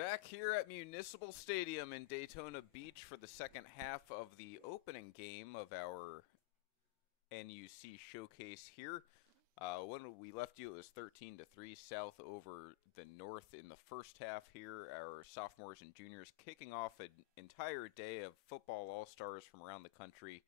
Back here at Municipal Stadium in Daytona Beach for the second half of the opening game of our NUC showcase here. When we left you, it was 13-3 South over the North in the first half here. Our sophomores and juniors kicking off an entire day of football all-stars from around the country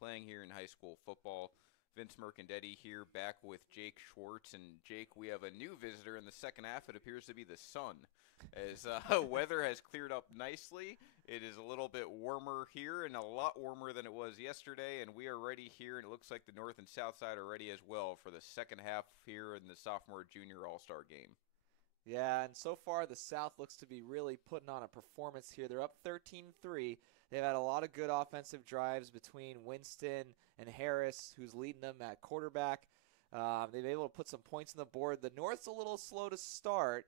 playing here in high school football. Vince Mercandetti here back with Jake Schwartz. And Jake, we have a new visitor in the second half. It appears to be the sun. As weather has cleared up nicely, it is a little bit warmer here and a lot warmer than it was yesterday. And we are ready here, and it looks like the North and South side are ready as well for the second half here in the sophomore-junior all-star game. Yeah, and so far the South looks to be really putting on a performance here. They're up 13-3. They've had a lot of good offensive drives between Winston and Harris, who's leading them at quarterback. They've been able to put some points on the board. The North's a little slow to start.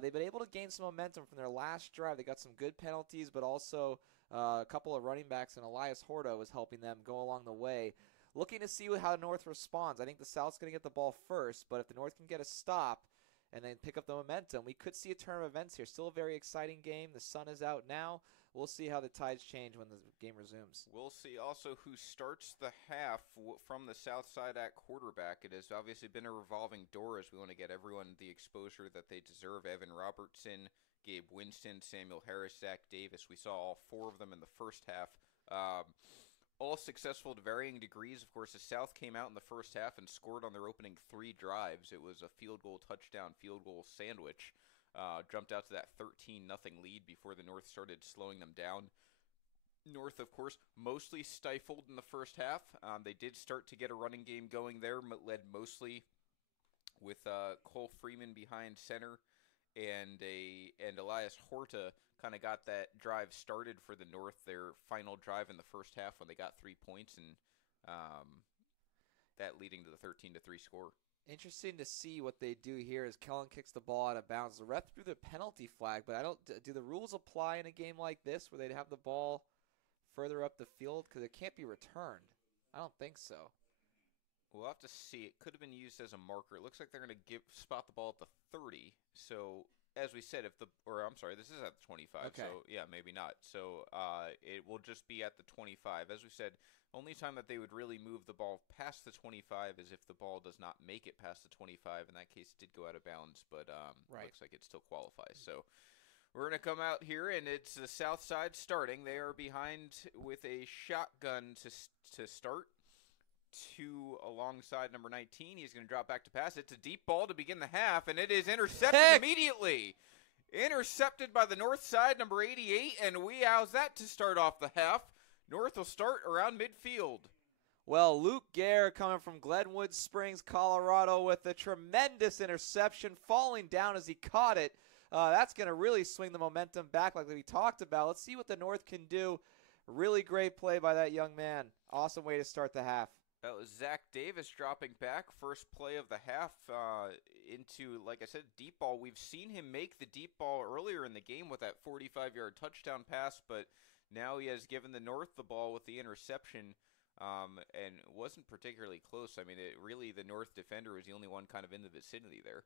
They've been able to gain some momentum from their last drive. They got some good penalties, but also a couple of running backs, and Elias Horta was helping them go along the way. Looking to see how the North responds. I think the South's going to get the ball first, but if the North can get a stop and then pick up the momentum, we could see a turn of events here. Still a very exciting game. The sun is out now. We'll see how the tides change when the game resumes. We'll see also who starts the half from the South side at quarterback. It has obviously been a revolving door as we want to get everyone the exposure that they deserve. Evan Robertson, Gabe Winston, Samuel Harris, Zach Davis. We saw all four of them in the first half. All successful to varying degrees. Of course, the South came out in the first half and scored on their opening three drives. It was a field goal, touchdown, field goal sandwich. Jumped out to that 13-0 lead before the North started slowing them down. North, of course, mostly stifled in the first half. They did start to get a running game going there, led mostly with Cole Freeman behind center, and Elias Horta kind of got that drive started for the North, their final drive in the first half when they got 3 points, and that leading to the 13-3 score. Interesting to see what they do here as Kellen kicks the ball out of bounds. The ref threw the penalty flag, but do the rules apply in a game like this where they'd have the ball further up the field? Because it can't be returned. I don't think so. We'll have to see. It could have been used as a marker. It looks like they're going to spot the ball at the 30. So, as we said, this is at the 25. Okay. So, yeah, maybe not. So, it will just be at the 25. As we said, only time that they would really move the ball past the 25 is if the ball does not make it past the 25. In that case, it did go out of bounds, but right. Looks like it still qualifies. So, we're going to come out here, and it's the South side starting. They are behind with a shotgun to start. Two alongside number 19. He's going to drop back to pass. It's a deep ball to begin the half, and it is intercepted immediately. Intercepted by the North side, number 88, and how's that to start off the half? North will start around midfield. Well, Luke Gare coming from Glenwood Springs, Colorado with a tremendous interception, falling down as he caught it. That's going to really swing the momentum back like we talked about. Let's see what the North can do. Really great play by that young man. Awesome way to start the half. That was Zach Davis dropping back. First play of the half into, like I said, deep ball. We've seen him make the deep ball earlier in the game with that 45-yard touchdown pass, but now he has given the North the ball with the interception, and it wasn't particularly close. I mean, the North defender was the only one kind of in the vicinity there.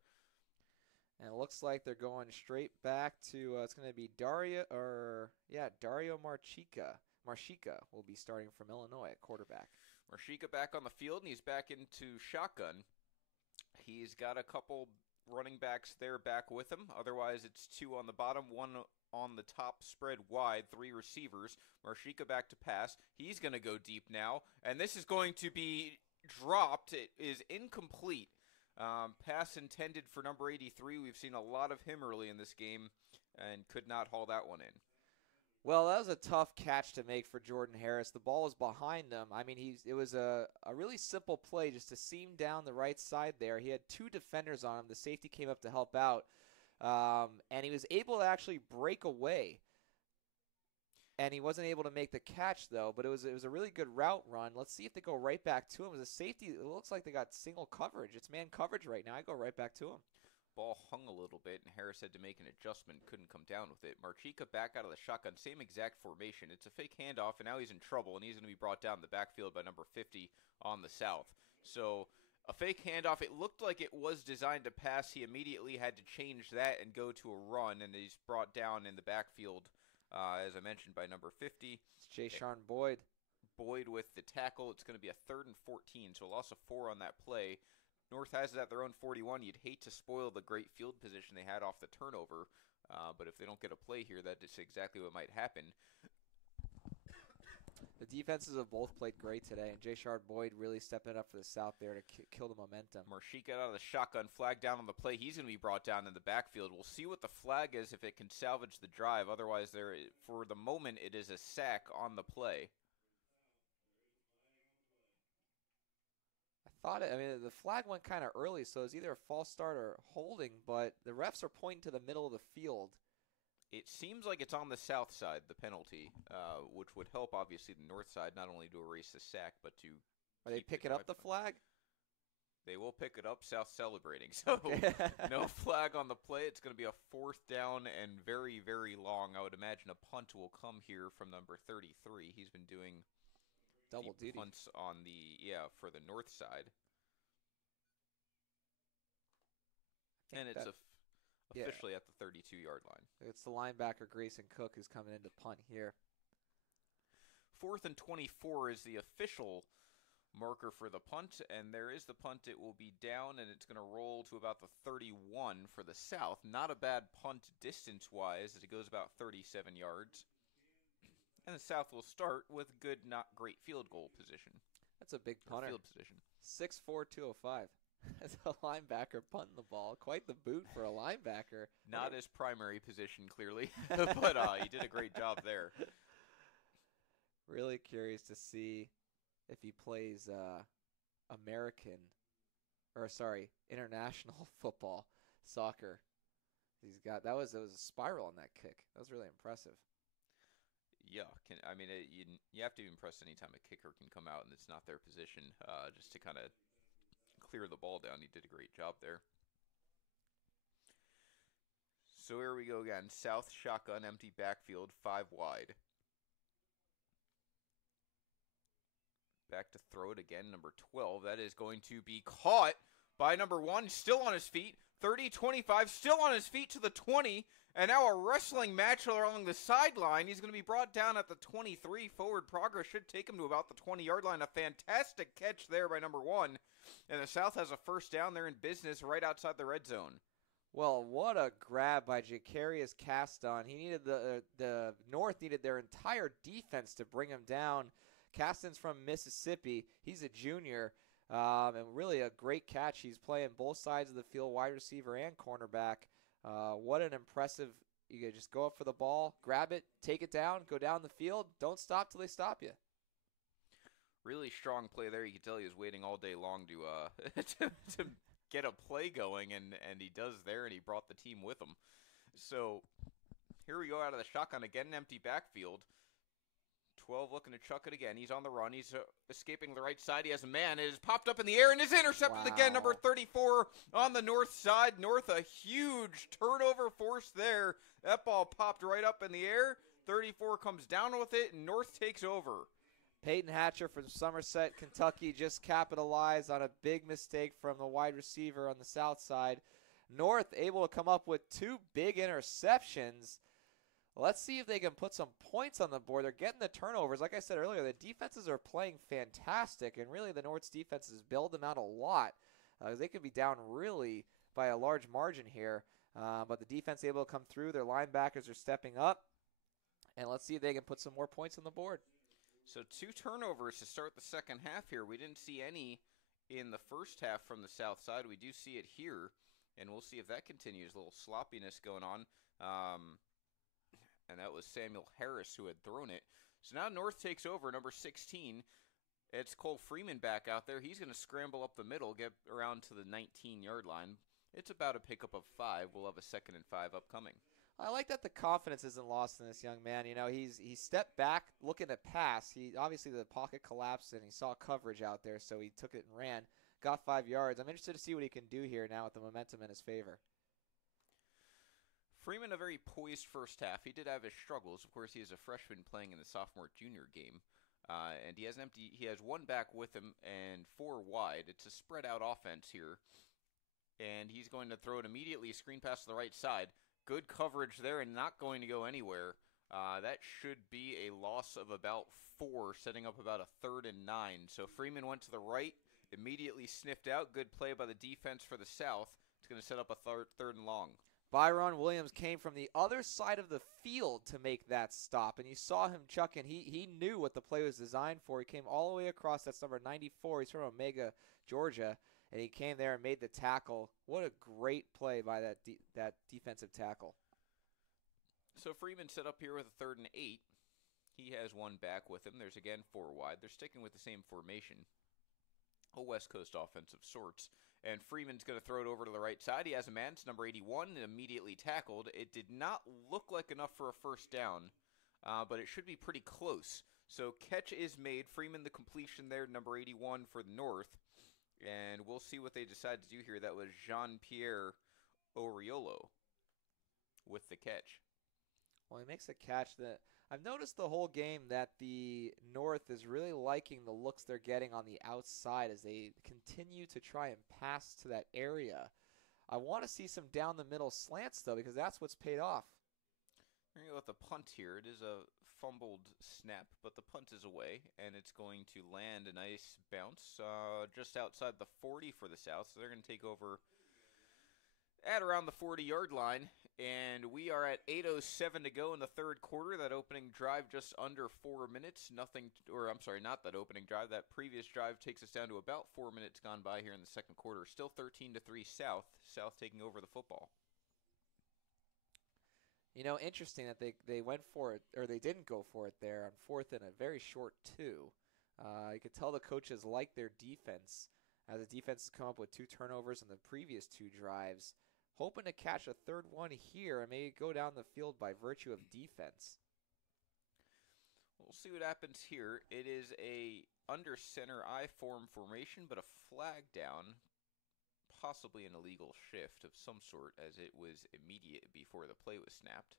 And it looks like they're going straight back to, it's going to be Dario Marchica will be starting from Illinois at quarterback. Marchica back on the field, and he's back into shotgun. He's got a couple running backs there back with him. Otherwise, it's two on the bottom, one on the top, spread wide, three receivers. Marchica back to pass. He's going to go deep now, and this is going to be dropped. It is incomplete. Pass intended for number 83. We've seen a lot of him early in this game and could not haul that one in. Well, that was a tough catch to make for Jordan Harris. The ball was behind him. I mean, it was a really simple play just to seam down the right side there. He had two defenders on him. The safety came up to help out, and he was able to actually break away. And he wasn't able to make the catch, though, but it was a really good route run. Let's see if they go right back to him. As a safety, it looks like they got single coverage. It's man coverage right now. I go right back to him. Ball hung a little bit, and Harris had to make an adjustment, couldn't come down with it. Marchica back out of the shotgun, same exact formation. It's a fake handoff, and now he's in trouble, and he's going to be brought down the backfield by number 50 on the South. So A fake handoff. It looked like it was designed to pass. He immediately had to change that and go to a run, and he's brought down in the backfield, as I mentioned, by number 50. It's Jay-Sean Boyd. Boyd with the tackle. It's going to be a 3rd and 14, so a loss of 4 on that play. North has it at their own 41. You'd hate to spoil the great field position they had off the turnover, but if they don't get a play here, that is exactly what might happen. The defenses have both played great today, and Jay-Sean Boyd really stepping up for the South there to kill the momentum. Marshik got out of the shotgun, flag down on the play. He's going to be brought down in the backfield. We'll see what the flag is if it can salvage the drive. Otherwise, for the moment, it is a sack on the play. The flag went kind of early, so it was either a false start or holding, but the refs are pointing to the middle of the field. It seems like it's on the south side, the penalty, which would help, obviously, the north side, not only to erase the sack, but to Are they picking up the flag? They will pick it up, South celebrating. So no flag on the play. It's going to be a 4th down and very, very long. I would imagine a punt will come here from number 33. He's been doing double duty punts on for the north side. And it's officially at the 32-yard line. It's the linebacker, Grayson Cook, who's coming in to punt here. 4th and 24 is the official marker for the punt, and there is the punt. It will be down, and it's going to roll to about the 31 for the South. Not a bad punt distance-wise, as it goes about 37 yards. And the South will start with good, not great field goal position. That's a big punter. Field position. 6'4", 205. As a linebacker punting the ball. Quite the boot for a linebacker. Not his primary position, clearly, but he did a great job there. Really curious to see if he plays international football, soccer. That was a spiral on that kick. That was really impressive. Yeah, you have to be impressed anytime a kicker can come out and it's not their position, just to kind of clear the ball down. He did a great job there. So here we go again. South shotgun, empty backfield, 5 wide. Back to throw it again, number 12. That is going to be caught by number 1, still on his feet. 30, 25, still on his feet to the 20. And now a wrestling match along the sideline. He's going to be brought down at the 23. Forward progress should take him to about the 20-yard line. A fantastic catch there by number 1. And the South has a 1st down. They're in business right outside the red zone. Well, what a grab by Jacarius Caston. He needed the North needed their entire defense to bring him down. Caston's from Mississippi. He's a junior. And really a great catch. He's playing both sides of the field, wide receiver and cornerback. What an impressive, you can just go up for the ball, grab it, take it down, go down the field. Don't stop till they stop you. Really strong play there. You can tell he was waiting all day long to to get a play going, and he does there, and he brought the team with him. So here we go out of the shotgun again, an empty backfield. 12 looking to chuck it again. He's on the run. He's escaping the right side. He has a man. It is popped up in the air and is intercepted again. Number 34 on the north side. North, a huge turnover force there. That ball popped right up in the air. 34 comes down with it, and North takes over. Peyton Hatcher from Somerset, Kentucky, just capitalized on a big mistake from the wide receiver on the south side. North able to come up with 2 big interceptions. Let's see if they can put some points on the board. They're getting the turnovers. Like I said earlier, the defenses are playing fantastic, and really the North's defenses bailed them out a lot. They could be down really by a large margin here, but the defense able to come through. Their linebackers are stepping up, and let's see if they can put some more points on the board. So 2 turnovers to start the second half here. We didn't see any in the first half from the south side. We do see it here, and we'll see if that continues. A little sloppiness going on. And that was Samuel Harris who had thrown it. So now North takes over, number 16. It's Cole Freeman back out there. He's going to scramble up the middle, get around to the 19-yard line. It's about a pickup of 5. We'll have a 2nd and 5 upcoming. I like that the confidence isn't lost in this young man. You know, he stepped back looking to pass. Obviously the pocket collapsed and he saw coverage out there, so he took it and ran. Got 5 yards. I'm interested to see what he can do here now with the momentum in his favor. Freeman, a very poised first half. He did have his struggles. Of course, he is a freshman playing in the sophomore-junior game. And he has one back with him and 4 wide. It's a spread out offense here. And he's going to throw it immediately, screen pass to the right side. Good coverage there and not going to go anywhere. That should be a loss of about 4, setting up about a 3rd and 9. So Freeman went to the right, immediately sniffed out. Good play by the defense for the South. It's going to set up a 3rd and long. Byron Williams came from the other side of the field to make that stop, and you saw him chucking. He knew what the play was designed for. He came all the way across. That's number 94. He's from Omega, Georgia, and he came there and made the tackle. What a great play by that defensive tackle. So Freeman set up here with a 3rd and 8. He has one back with him. There's again 4 wide. They're sticking with the same formation. A West Coast offense of sorts. And Freeman's going to throw it over to the right side. He has a man. It's number 81, and immediately tackled. It did not look like enough for a first down, but it should be pretty close. So catch is made. Freeman the completion there, number 81 for the North. And we'll see what they decide to do here. That was Jean-Pierre Oriolo with the catch. Well, he makes a catch that I've noticed the whole game that the North is really liking the looks they're getting on the outside as they continue to try and pass to that area. I want to see some down the middle slants though, because that's what's paid off. We're going to go with the punt here. It is a fumbled snap, but the punt is away, and it's going to land a nice bounce just outside the 40 for the South. So they're going to take over at around the 40-yard line, and we are at 8:07 to go in the 3rd quarter. That opening drive just under 4 minutes. Not that opening drive. That previous drive takes us down to about 4 minutes gone by here in the 2nd quarter. Still 13-3 South. South taking over the football. You know, interesting that they went for it, or they didn't go for it there on 4th and a very short 2. You could tell the coaches like their defense, as the defense has come up with 2 turnovers in the previous 2 drives, hoping to catch a 3rd one here and maybe go down the field by virtue of defense. We'll see what happens here. It is a under center I-form formation, but a flag down, possibly an illegal shift of some sort, as it was immediate before the play was snapped.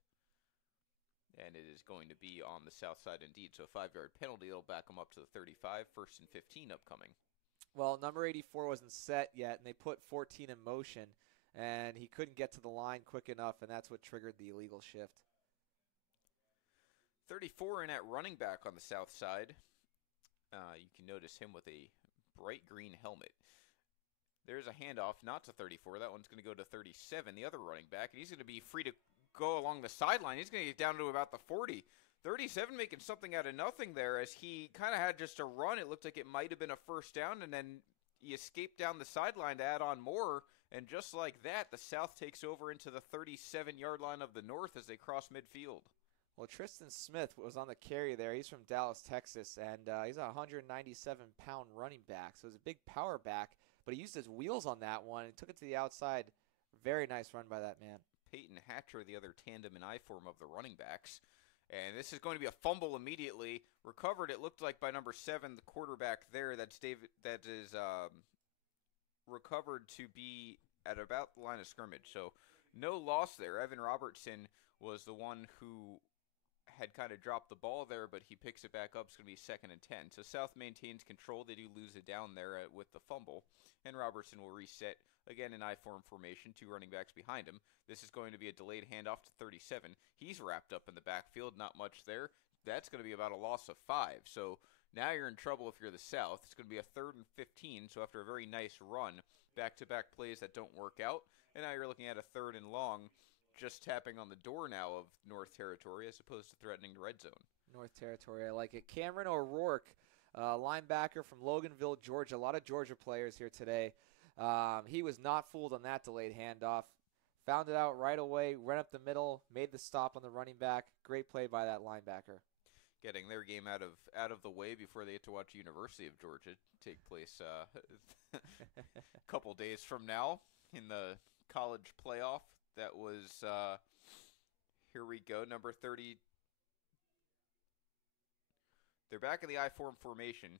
And it is going to be on the South side indeed. So a 5-yard penalty. It'll back them up to the 35. 1st and 15 upcoming. Well, number 84 wasn't set yet, and they put 14 in motion, and he couldn't get to the line quick enough, and that's what triggered the illegal shift. 34 in at running back on the South side. You can notice him with a bright green helmet. There's a handoff, not to 34. That one's going to go to 37, the other running back, and he's going to be free to go along the sideline. He's going to get down to about the 40. 37 making something out of nothing there as he kind of had just a run. It looked like it might have been a first down, and then he escaped down the sideline to add on more. And just like that, the South takes over into the 37-yard line of the North as they cross midfield. Well, Tristan Smith was on the carry there. He's from Dallas, Texas, and he's a 197-pound running back. So it's a big power back, but he used his wheels on that one and took it to the outside. Very nice run by that man. Peyton Hatcher, the other tandem and I-form of the running backs. And this is going to be a fumble immediately. Recovered, it looked like, by number 7, the quarterback there. That is recovered to be at about the line of scrimmage. So no loss there. Evan Robertson was the one who had kind of dropped the ball there, but he picks it back up. It's going to be 2nd and 10. So South maintains control. They do lose it down there with the fumble. And Robertson will reset, again, in I-form formation, 2 running backs behind him. This is going to be a delayed handoff to 37. He's wrapped up in the backfield, not much there. That's going to be about a loss of 5. So now you're in trouble if you're the South. It's going to be a 3rd and 15, so after a very nice run, back-to-back plays that don't work out, and now you're looking at a 3rd and long, just tapping on the door now of North Territory as opposed to threatening the red zone. North Territory, I like it. Cameron O'Rourke, linebacker from Loganville, Georgia. A lot of Georgia players here today. He was not fooled on that delayed handoff. Found it out right away, ran up the middle, made the stop on the running back. Great play by that linebacker. Getting their game out of the way before they get to watch University of Georgia take place a couple days from now in the college playoff. That was, here we go, number 30. They're back in the I-form formation.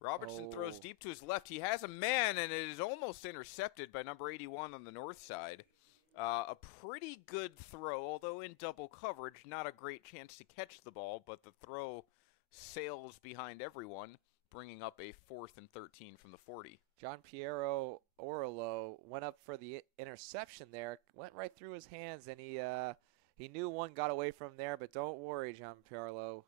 Robertson throws deep to his left. He has a man, and it is almost intercepted by number 81 on the north side. A pretty good throw, although in double coverage. Not a great chance to catch the ball, but the throw sails behind everyone, bringing up a 4th and 13 from the 40. John Piero Orlo went up for the interception there, went right through his hands, and he knew one got away from there, but don't worry, John Piero.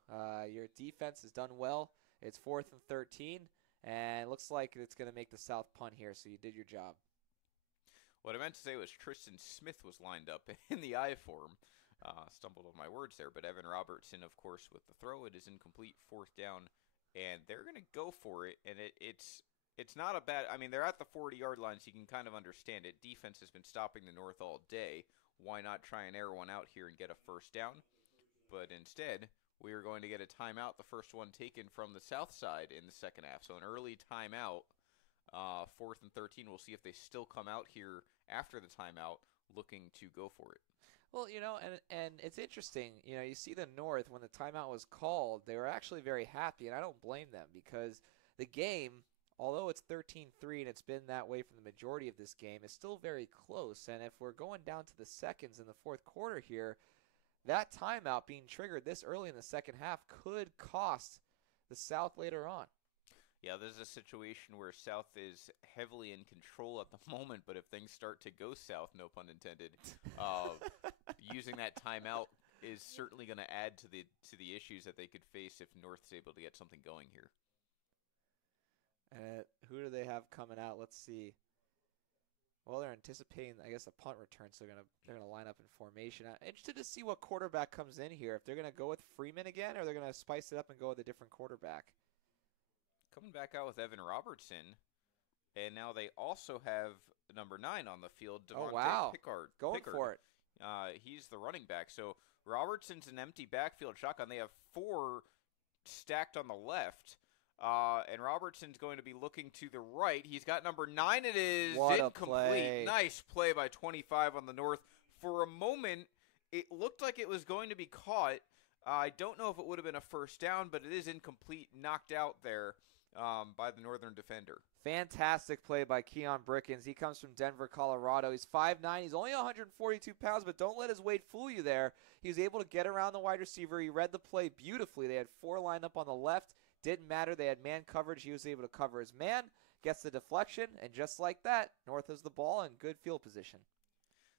Your defense has done well. It's 4th and 13, and it looks like it's going to make the South punt here, so you did your job. What I meant to say was Tristan Smith was lined up in the I form. Stumbled on my words there, but Evan Robertson, of course, with the throw. It is incomplete, 4th down, and they're going to go for it, and it's not a bad. I mean, they're at the 40-yard line, so you can kind of understand it. Defense has been stopping the North all day. Why not try and air one out here and get a 1st down? But instead, we are going to get a timeout, the first one taken from the South side in the second half. So an early timeout, 4th and 13. We'll see if they still come out here after the timeout looking to go for it. Well, and it's interesting. You see the North, when the timeout was called, they were actually very happy, and I don't blame them because the game, although it's 13-3 and it's been that way for the majority of this game, is still very close. And if we're going down to the seconds in the 4th quarter here, that timeout being triggered this early in the second half could cost the South later on. Yeah, this is a situation where South is heavily in control at the moment, but if things start to go south, no pun intended, using that timeout is certainly going to add to the issues that they could face if North's able to get something going here. Who do they have coming out? Let's see. Well, they're anticipating, I guess, a punt return, so they're gonna line up in formation. I'm interested to see what quarterback comes in here. If they're gonna go with Freeman again, or they're gonna spice it up and go with a different quarterback. Coming back out with Evan Robertson, and now they also have number 9 on the field, Devontae Pickard. Going for it. He's the running back. So Robertson's an empty backfield shotgun. They have 4 stacked on the left. And Robertson's going to be looking to the right. He's got number 9. It is incomplete. Nice play by 25 on the North. For a moment, it looked like it was going to be caught. I don't know if it would have been a 1st down, but it is incomplete, knocked out there by the Northern defender. Fantastic play by Keon Brickens. He comes from Denver, Colorado. He's 5'9". He's only 142 pounds, but don't let his weight fool you there. He was able to get around the wide receiver. He read the play beautifully. They had 4 lined up on the left. Didn't matter. They had man coverage. He was able to cover his man, gets the deflection, and just like that, North has the ball in good field position.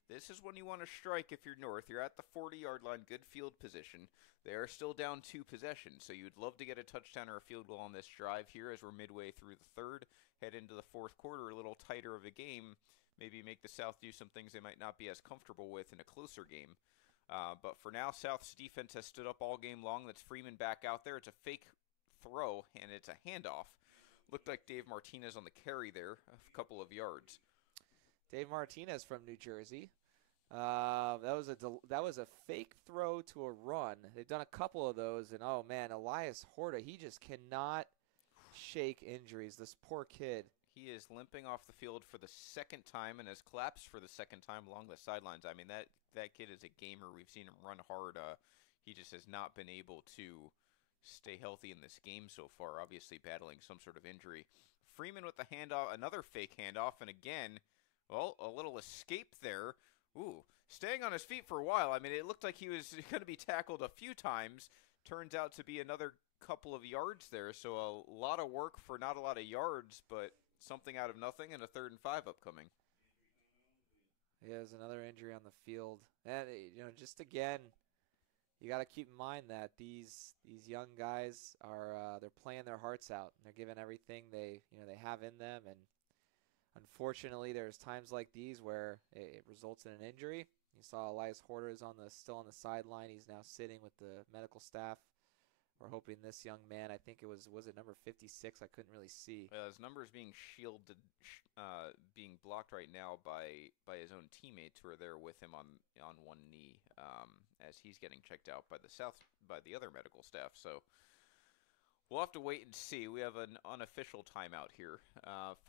This is when you want to strike if you're North. You're at the 40-yard line, good field position. They are still down 2 possessions, so you'd love to get a touchdown or a field goal on this drive here as we're midway through the 3rd. Head into the 4th quarter, a little tighter of a game. Maybe make the South do some things they might not be as comfortable with in a closer game. But for now, South's defense has stood up all game long. That's Freeman back out there. It's a fake throw, and it's a handoff. Looked like Dave Martinez on the carry there, a couple of yards. Dave Martinez from New Jersey. That was a fake throw to a run. They've done a couple of those, and oh man, Elias Horta, he just cannot shake injuries. This poor kid. He is limping off the field for the 2nd time and has collapsed for the 2nd time along the sidelines. I mean, that kid is a gamer. We've seen him run hard. He just has not been able to stay healthy in this game so far, obviously battling some sort of injury. Freeman with the handoff, another fake handoff, and again, well, a little escape there. Ooh, staying on his feet for a while. I mean, it looked like he was going to be tackled a few times. Turns out to be another couple of yards there, so a lot of work for not a lot of yards, but something out of nothing, and a 3rd and 5 upcoming. Yeah, there's another injury on the field. And, just again, you got to keep in mind that these young guys are they're playing their hearts out. They're giving everything they have in them, and unfortunately, there's times like these where it results in an injury. You saw Elias Horta is still on the sideline. He's now sitting with the medical staff. We're hoping this young man, I think it was it number 56? I couldn't really see. His number is being shielded, being blocked right now by his own teammates who are there with him on one knee as he's getting checked out by the other medical staff. So we'll have to wait and see. We have an unofficial timeout here.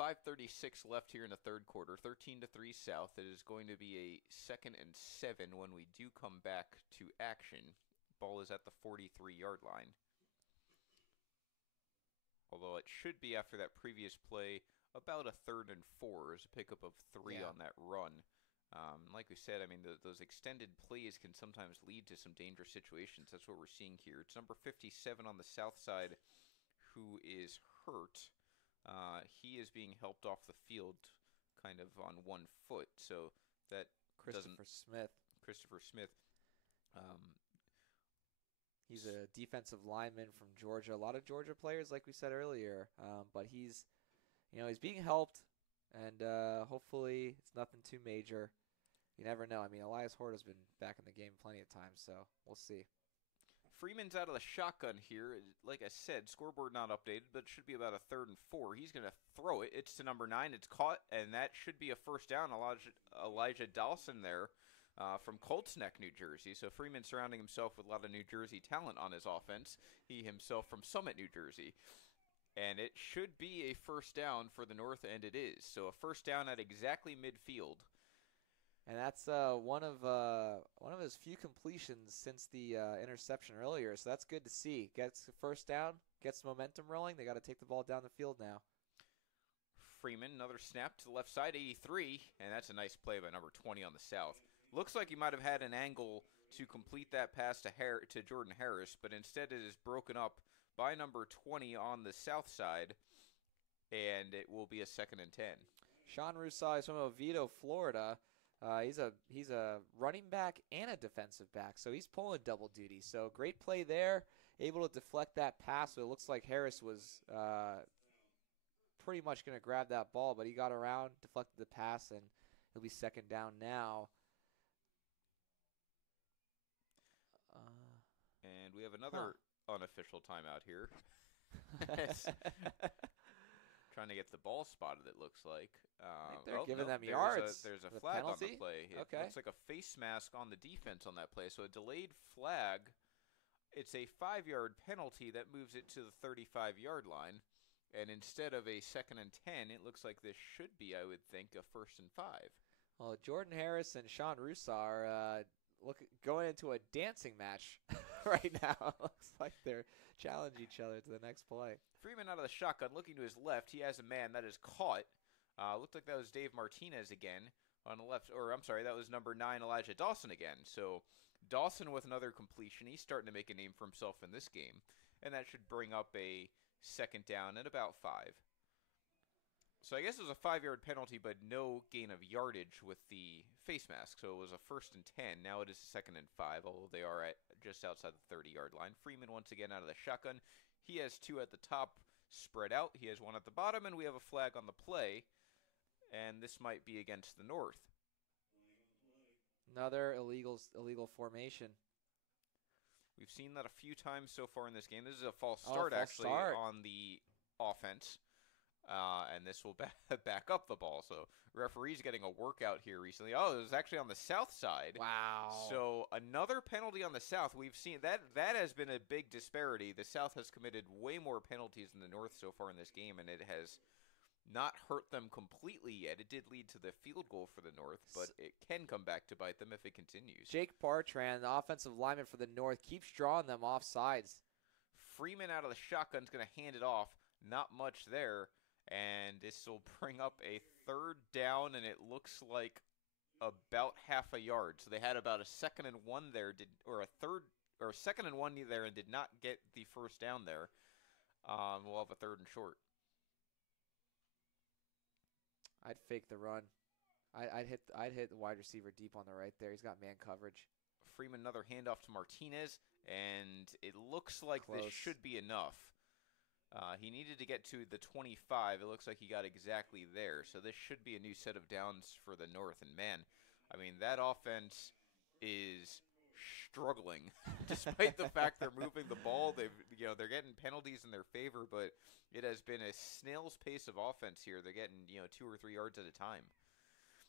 5:36 left here in the 3rd quarter. 13-3 South. It is going to be a 2nd and 7 when we do come back to action. Ball is at the 43-yard line. Although it should be after that previous play about a 3rd and 4 as a pickup of 3 on that run. Like we said, I mean, those extended plays can sometimes lead to some dangerous situations. That's what we're seeing here. It's number 57 on the south side who is hurt. He is being helped off the field kind of on one foot, so that Christopher Smith. Christopher Smith. He's a defensive lineman from Georgia. A lot of Georgia players, like we said earlier, but he's being helped, and hopefully it's nothing too major. You never know. I mean, Elias Horta's been back in the game plenty of times, so we'll see. Freeman's out of the shotgun here. Like I said, scoreboard not updated, but it should be about a 3rd and 4. He's going to throw it. It's to number 9. It's caught, and that should be a first down. Elijah Dawson there from Colts Neck, New Jersey. So Freeman surrounding himself with a lot of New Jersey talent on his offense. He himself from Summit, New Jersey. And it should be a first down for the North, and it is. So a first down at exactly midfield. And that's one of his few completions since the interception earlier. So that's good to see. Gets the first down, gets momentum rolling. They got to take the ball down the field now. Freeman, another snap to the left side, 83, and that's a nice play by number 20 on the south. Looks like he might have had an angle to complete that pass to Jordan Harris, but instead it is broken up by number 20 on the south side, and it will be a 2nd and 10. Sean Rusai is from Oviedo, Florida. He's a running back and a defensive back, so he's pulling double duty. So great play there, able to deflect that pass. So it looks like Harris was pretty much going to grab that ball, but he got around, deflected the pass, and he'll be 2nd down now. And we have another unofficial timeout here. Trying to get the ball spotted, it looks like. They're giving them yards. There's a flag penalty? on the play. It Okay. looks like a face mask on the defense on that play. So a delayed flag. It's a 5-yard penalty that moves it to the 35-yard line. And instead of a 2nd and 10, it looks like this should be, I would think, a 1st and 5. Well, Jordan Harris and Sean Rusa are going into a dancing match right now. Looks like they're challenging each other to the next play. Freeman out of the shotgun, looking to his left. He has a man that is caught. Looked like that was Dave Martinez again on the left. Or, I'm sorry, that was number 9, Elijah Dawson again. So Dawson with another completion. He's starting to make a name for himself in this game. And that should bring up a 2nd down at about 5. So I guess it was a 5-yard penalty, but no gain of yardage with the face mask. So it was a 1st and 10. Now it is a 2nd and 5, although they are at just outside the 30-yard line. Freeman once again out of the shotgun. He has 2 at the top spread out. He has 1 at the bottom, and we have a flag on the play. And this might be against the North. Another illegal formation. We've seen that a few times so far in this game. This is a false start, on the offense. And this will back up the ball. So referee's getting a workout here recently. Oh, it was actually on the south side. Wow. So another penalty on the south. We've seen that has been a big disparity. The south has committed way more penalties than the north so far in this game, and it has not hurt them completely yet. It did lead to the field goal for the north, but it can come back to bite them if it continues. Jake Bartran, the offensive lineman for the north, keeps drawing them off sides. Freeman out of the shotgun is going to hand it off. Not much there. And this will bring up a 3rd down, and it looks like about half a yard. So they had about a 2nd and 1 there, or a 2nd and 1 there, and did not get the first down there. We'll have a 3rd and short. I'd fake the run. I'd hit the wide receiver deep on the right there. He's got man coverage. Freeman another handoff to Martinez, and it looks like Close. This should be enough. He needed to get to the 25. It looks like he got exactly there. So this should be a new set of downs for the North. And man, I mean, that offense is struggling despite the fact they're moving the ball. They're getting penalties in their favor, but it has been a snail's pace of offense here. They're getting 2 or 3 yards at a time.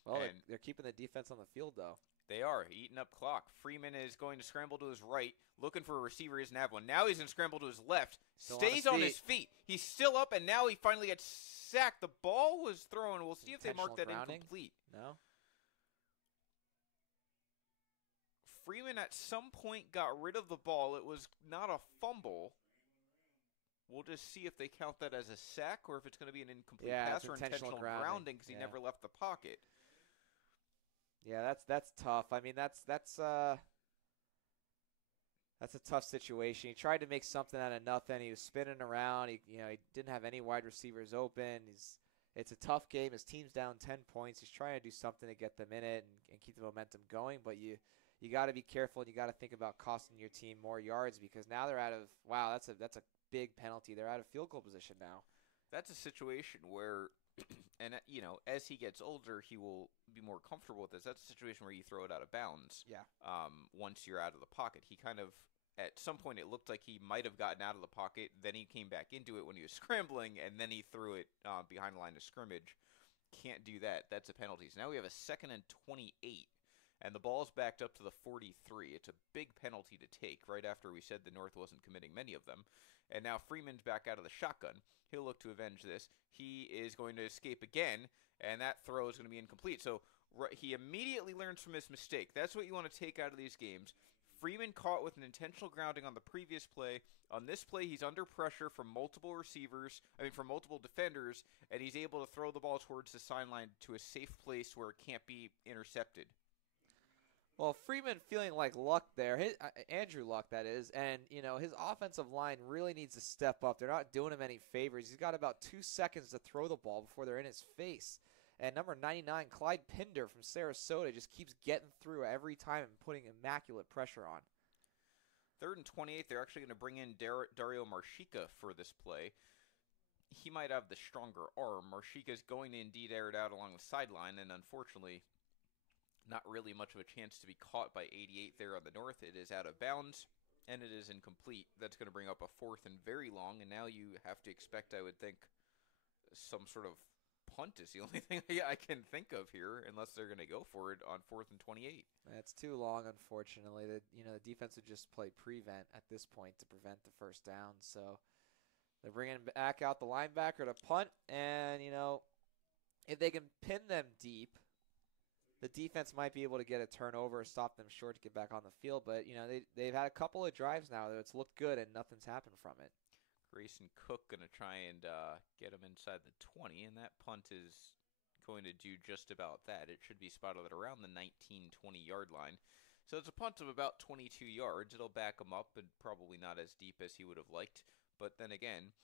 Well, they're keeping the defense on the field though. They are eating up clock. Freeman is going to scramble to his right, looking for a receiver. He doesn't have one. Now he's going to scramble to his left. Stays on his feet. He's still up, and now he finally gets sacked. The ball was thrown. We'll see if they mark that incomplete. No. Freeman at some point got rid of the ball. It was not a fumble. We'll just see if they count that as a sack or if it's going to be an incomplete pass or intentional grounding because he never left the pocket. Yeah, that's tough. I mean, that's a tough situation. He tried to make something out of nothing. He was spinning around. He didn't have any wide receivers open. It's a tough game. His team's down 10 points. He's trying to do something to get them in it and keep the momentum going. But you got to be careful, and you got to think about costing your team more yards because now they're out of wow. That's a big penalty. They're out of field goal position now. That's a situation where, and as he gets older, he will be more comfortable with this. That's a situation where you throw it out of bounds. Yeah. Once you're out of the pocket, he kind of at some point it looked like he might have gotten out of the pocket. Then he came back into it when he was scrambling, and then he threw it behind the line of scrimmage. Can't do that. That's a penalty. So now we have a 2nd and 28. And the ball's backed up to the 43. It's a big penalty to take right after we said the North wasn't committing many of them. And now Freeman's back out of the shotgun. He'll look to avenge this. He is going to escape again, and that throw is going to be incomplete. So he immediately learns from his mistake. That's what you want to take out of these games. Freeman caught with an intentional grounding on the previous play. On this play, he's under pressure from multiple defenders, and he's able to throw the ball towards the sideline to a safe place where it can't be intercepted. Well, Freeman feeling like Luck there, Andrew Luck that is, and his offensive line really needs to step up. They're not doing him any favors. He's got about 2 seconds to throw the ball before they're in his face. And number 99, Clyde Pinder from Sarasota, just keeps getting through every time and putting immaculate pressure on. 3rd and 28, they're actually going to bring in Dario Marshika for this play. He might have the stronger arm. Marshika's going to indeed air it out along the sideline, and unfortunately, not really much of a chance to be caught by 88 there on the North. It is out of bounds, and it is incomplete. That's going to bring up a 4th and very long, and now you have to expect, I would think, some sort of punt is the only thing I can think of here, unless they're going to go for it on 4th and 28. That's too long, unfortunately. The defense would just play prevent at this point to prevent the first down. So they're bringing back out the linebacker to punt, and if they can pin them deep, the defense might be able to get a turnover or stop them short to get back on the field. But they've had a couple of drives now that it's looked good and nothing's happened from it. Grayson Cook going to try and get him inside the 20, and that punt is going to do just about that. It should be spotted at around the 19-20 yard line. So it's a punt of about 22 yards. It'll back him up, but probably not as deep as he would have liked. But then again,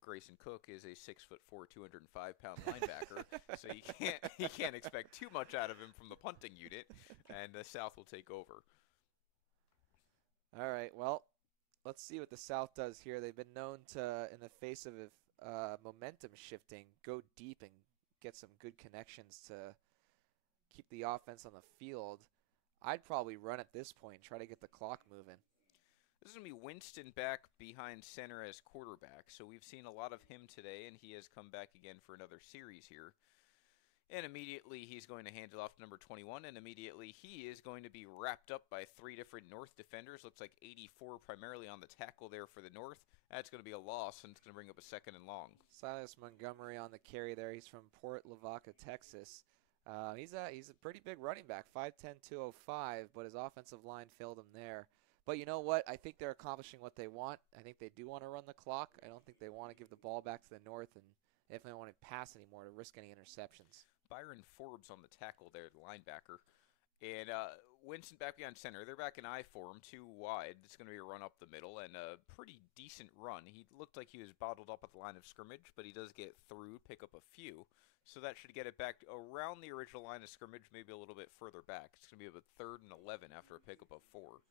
Grayson Cook is a 6'4", 205-pound linebacker, so you can't expect too much out of him from the punting unit, and the South will take over. All right, well, let's see what the South does here. They've been known to, in the face of momentum shifting, go deep and get some good connections to keep the offense on the field. I'd probably run at this point, try to get the clock moving. This is going to be Winston back behind center as quarterback. So we've seen a lot of him today, and he has come back again for another series here. And immediately he's going to hand it off to number 21, and immediately he is going to be wrapped up by 3 different North defenders. Looks like 84 primarily on the tackle there for the North. That's going to be a loss, and it's going to bring up a 2nd and long. Silas Montgomery on the carry there. He's from Port Lavaca, Texas. He's a pretty big running back, 5'10", 205, but his offensive line failed him there. But you know what? I think they're accomplishing what they want. I think they do want to run the clock. I don't think they want to give the ball back to the North, and if they don't want to pass anymore to risk any interceptions. Byron Forbes on the tackle there, the linebacker. And Winston back behind center. They're back in I form, 2 wide. It's going to be a run up the middle and a pretty decent run. He looked like he was bottled up at the line of scrimmage, but he does get through, pick up a few. So that should get it back around the original line of scrimmage, maybe a little bit further back. It's going to be about 3rd and 11 after a pickup of 4.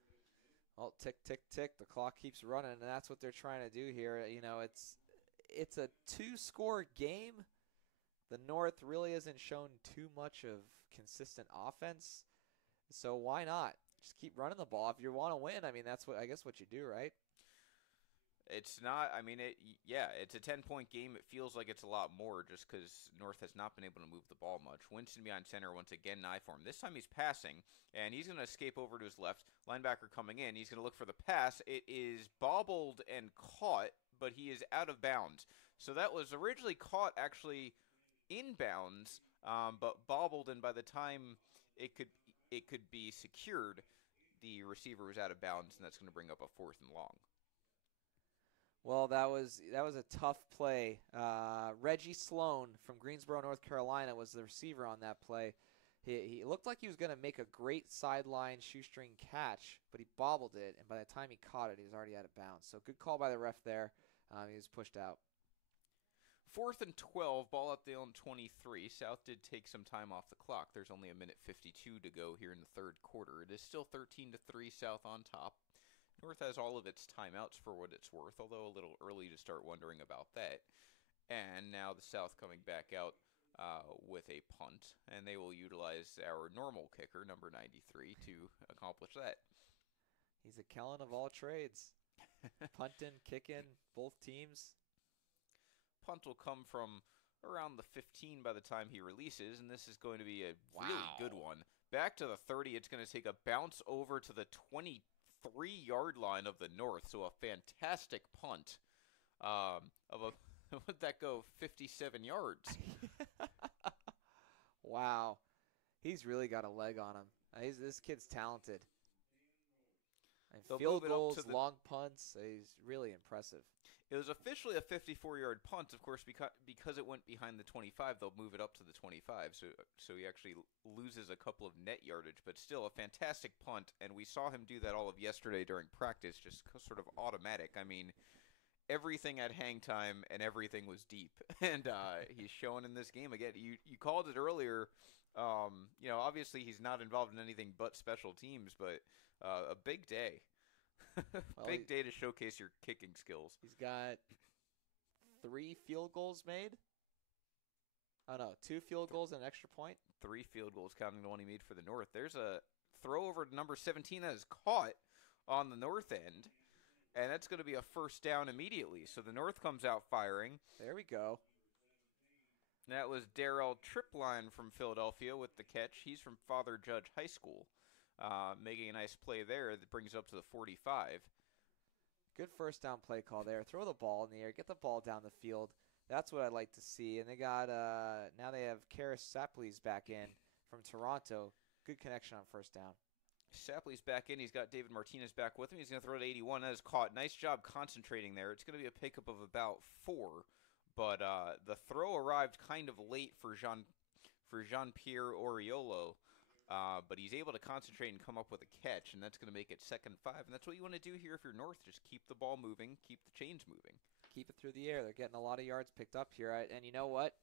Well, tick, tick, tick. The clock keeps running, and that's what they're trying to do here. It's a 2-score game. The North really hasn't shown too much of consistent offense, so why not? Just keep running the ball. If you want to win, that's what you do, right? It's not. It's a 10-point game. It feels like it's a lot more just because North has not been able to move the ball much. Winston behind center once again in I form. This time he's passing, and he's going to escape over to his left. Linebacker coming in. He's going to look for the pass. It is bobbled and caught, but he is out of bounds. So that was originally caught actually inbounds, but bobbled, and by the time it could be secured, the receiver was out of bounds, and that's going to bring up a 4th and long. Well, that was a tough play. Reggie Sloan from Greensboro, North Carolina was the receiver on that play. He looked like he was going to make a great sideline shoestring catch, but he bobbled it, and by the time he caught it, he was already out of bounds. So good call by the ref there. He was pushed out. 4th and 12, ball at the own 23. South did take some time off the clock. There's only a minute 52 to go here in the third quarter. It is still 13-3 South on top. North has all of its timeouts for what it's worth, although a little early to start wondering about that. And now the South coming back out with a punt, and they will utilize our normal kicker, number 93, to accomplish that. He's a Kellen of all trades. Punting, kicking, both teams. Punt will come from around the 15 by the time he releases, and this is going to be a really good one. Back to the 30, it's going to take a bounce over to the 23-yard line of the North, so a fantastic punt would that go 57 yards? Wow. He's really got a leg on him. This kid's talented. And field goals, long punts, he's really impressive. It was officially a 54-yard punt, of course, because it went behind the 25. They'll move it up to the 25, so he actually loses a couple of net yardage, but still a fantastic punt, and we saw him do that all of yesterday during practice, just sort of automatic. I mean, everything at hang time and everything was deep, and he's showing in this game again. You called it earlier. Obviously he's not involved in anything but special teams, but a big day. Big day to showcase your kicking skills. He's got 3 field goals made. Oh, no, 2 field goals and an extra point. 3 field goals, counting the one he made for the North. There's a throw over to number 17 that is caught on the North end, and that's going to be a first down immediately. So the North comes out firing. There we go. That was Darrell Tripline from Philadelphia with the catch. He's from Father Judge High School. Making a nice play there that brings up to the 45. Good first down play call there. Throw the ball in the air. Get the ball down the field. That's what I'd like to see. And they got now they have Karis Sapley's back in from Toronto. Good connection on first down. Sapley's back in. He's got David Martinez back with him. He's going to throw it 81. That is caught. Nice job concentrating there. It's going to be a pickup of about 4. But the throw arrived kind of late for Jean-Pierre Oriolo. But he's able to concentrate and come up with a catch, and that's going to make it 2nd and 5. And that's what you want to do here if you're North. Just keep the ball moving, keep the chains moving. Keep it through the air. They're getting a lot of yards picked up here. And you know what?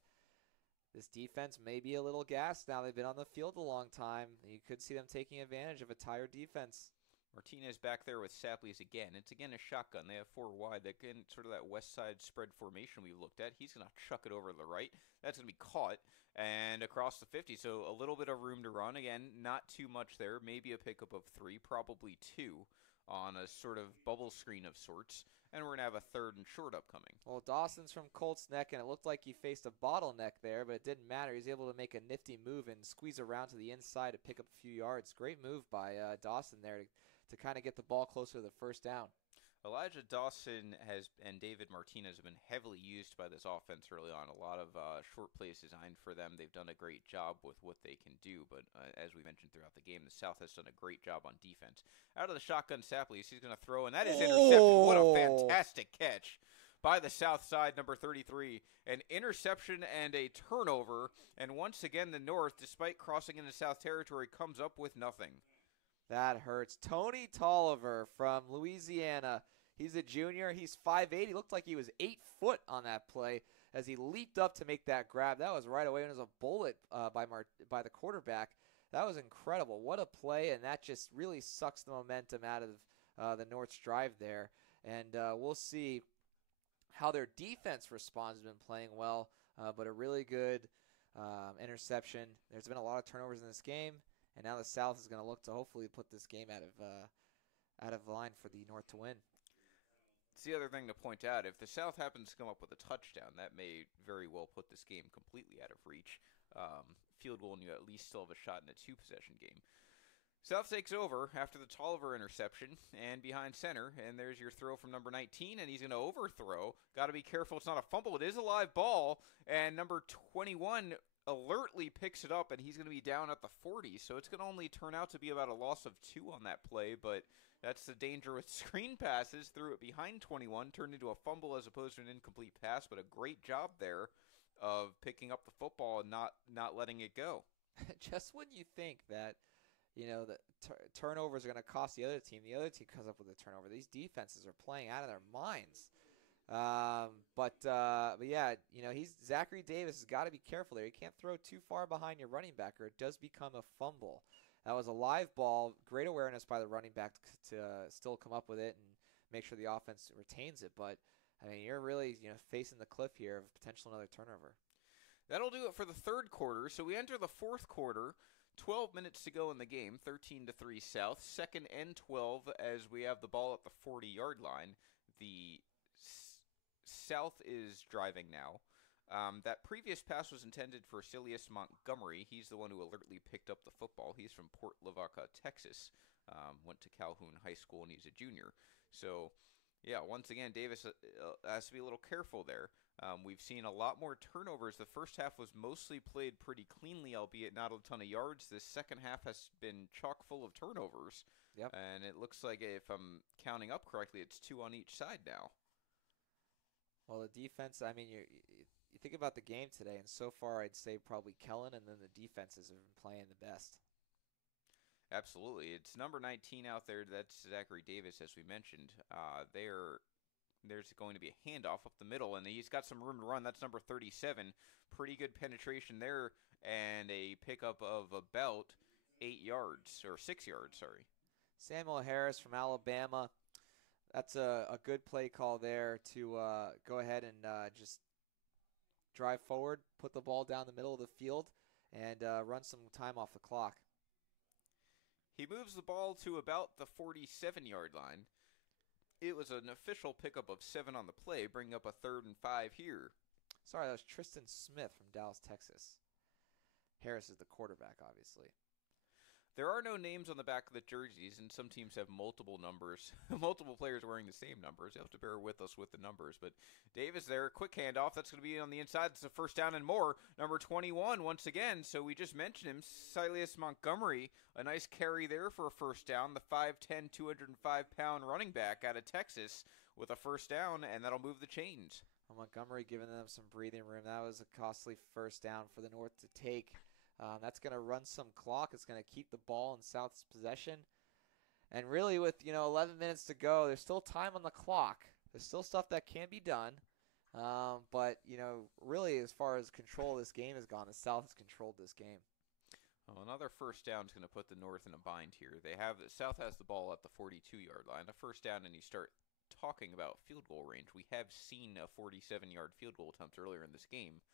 This defense may be a little gassed now. They've been on the field a long time. You could see them taking advantage of a tired defense. Martinez back there with Sapley's again. It's again a shotgun. They have 4 wide. They get sort of that west side spread formation we looked at. He's going to chuck it over to the right. That's going to be caught and across the 50. So a little bit of room to run. Again, not too much there. Maybe a pickup of 3, probably 2 on a sort of bubble screen of sorts. And we're going to have a 3rd and short upcoming. Well, Dawson's from Colts Neck, and it looked like he faced a bottleneck there, but it didn't matter. He was able to make a nifty move and squeeze around to the inside to pick up a few yards. Great move by Dawson there to kind of get the ball closer to the first down. Elijah Dawson and David Martinez have been heavily used by this offense early on. A lot of short plays designed for them. They've done a great job with what they can do, but as we mentioned throughout the game, the South has done a great job on defense. Out of the shotgun, Sapley, he's going to throw, and that is intercepted. What a fantastic catch by the South side, number 33. An interception and a turnover, and once again the North, despite crossing into South territory, comes up with nothing. That hurts. Tony Tolliver from Louisiana. He's a junior. He's 5'8". He looked like he was 8 foot on that play as he leaped up to make that grab. That was right away. It was a bullet by the quarterback. That was incredible. What a play, and that just really sucks the momentum out of the North's drive there. And we'll see how their defense responds. Has been playing well, but a really good interception. There's been a lot of turnovers in this game. And now the South is going to look to hopefully put this game out of line for the North to win. It's the other thing to point out. If the South happens to come up with a touchdown, that may very well put this game completely out of reach. Field goal, and you at least still have a shot in a 2-possession game. South takes over after the Tolliver interception and behind center. And there's your throw from number 19, and he's going to overthrow. Got to be careful. It's not a fumble. It is a live ball. And number 21 alertly picks it up, and he's going to be down at the 40. So it's going to only turn out to be about a loss of 2 on that play, but that's the danger with screen passes. Threw it behind 21, turned into a fumble as opposed to an incomplete pass, but a great job there of picking up the football and not letting it go. just when you think that, the turnovers are going to cost the other team comes up with a turnover. These defenses are playing out of their minds. But yeah, Zachary Davis has got to be careful there. You can't throw too far behind your running back, or it does become a fumble. That was a live ball. Great awareness by the running back to still come up with it and make sure the offense retains it. But I mean, you're really facing the cliff here of potential another turnover. That'll do it for the third quarter. So we enter the fourth quarter. 12 minutes to go in the game, 13-3 South. Second and 12 as we have the ball at the 40-yard line. The South is driving now. That previous pass was intended for Silas Montgomery. He's the one who alertly picked up the football. He's from Port Lavaca, Texas. Went to Calhoun High School, and he's a junior. So, yeah, once again, Davis has to be a little careful there. We've seen a lot more turnovers. The first half was mostly played pretty cleanly, albeit not a ton of yards. This second half has been chock full of turnovers. Yep. And it looks like, if I'm counting up correctly, it's 2 on each side now. Well, the defense, I mean, you think about the game today, and so far I'd say probably Kellen and then the defenses have been playing the best. Absolutely. It's number 19 out there. That's Zachary Davis, as we mentioned. There's going to be a handoff up the middle, and he's got some room to run. That's number 37. Pretty good penetration there, and a pickup of about 8 yards, or 6 yards, sorry. Samuel Harris from Alabama. That's a good play call there to go ahead and just drive forward, put the ball down the middle of the field, and run some time off the clock. He moves the ball to about the 47-yard line. It was an official pickup of 7 on the play, bringing up a 3rd and 5 here. Sorry, that was Tristan Smith from Dallas, Texas. Harris is the quarterback, obviously. There are no names on the back of the jerseys, and some teams have multiple numbers, multiple players wearing the same numbers. You have to bear with us with the numbers. But Davis there, quick handoff. That's going to be on the inside. It's a first down and more. Number 21 once again. So we just mentioned him, Silas Montgomery. A nice carry there for a first down. The 5'10", 205-pound running back out of Texas with a first down, and that'll move the chains. Well, Montgomery giving them some breathing room. That was a costly first down for the North to take. That's going to run some clock. It's going to keep the ball in South's possession. And really with, 11 minutes to go, there's still time on the clock. There's still stuff that can be done. But, really as far as control of this game has gone, the South has controlled this game. Well, another first down is going to put the North in a bind here. South has the ball at the 42-yard line. A first down, and you start talking about field goal range. We have seen a 47-yard field goal attempt earlier in this game.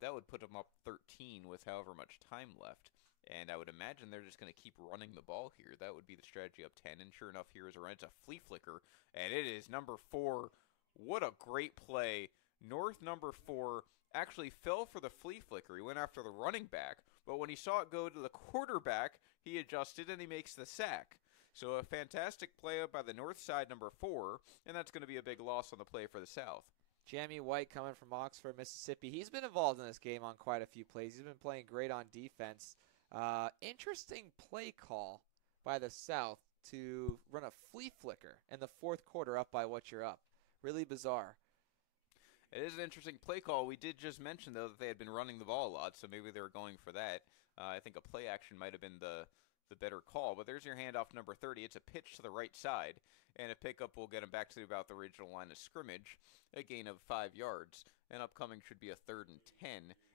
That would put them up 13 with however much time left. And I would imagine they're just going to keep running the ball here. That would be the strategy up 10. And sure enough, here is a run. It's a flea flicker. And it is number 4. What a great play. North number 4 actually fell for the flea flicker. He went after the running back. But when he saw it go to the quarterback, he adjusted and he makes the sack. So a fantastic play by the North side, number 4. And that's going to be a big loss on the play for the South. Jamie White coming from Oxford, Mississippi. He's been involved in this game on quite a few plays. He's been playing great on defense. Interesting play call by the South to run a flea flicker in the fourth quarter up by what you're up. Really bizarre. It is an interesting play call. We did just mention, though, that they had been running the ball a lot, so maybe they were going for that. I think a play action might have been the better call. But there's your handoff, number 30. It's a pitch to the right side, and a pickup will get him back to about the original line of scrimmage, a gain of 5 yards. And upcoming should be a 3rd and 10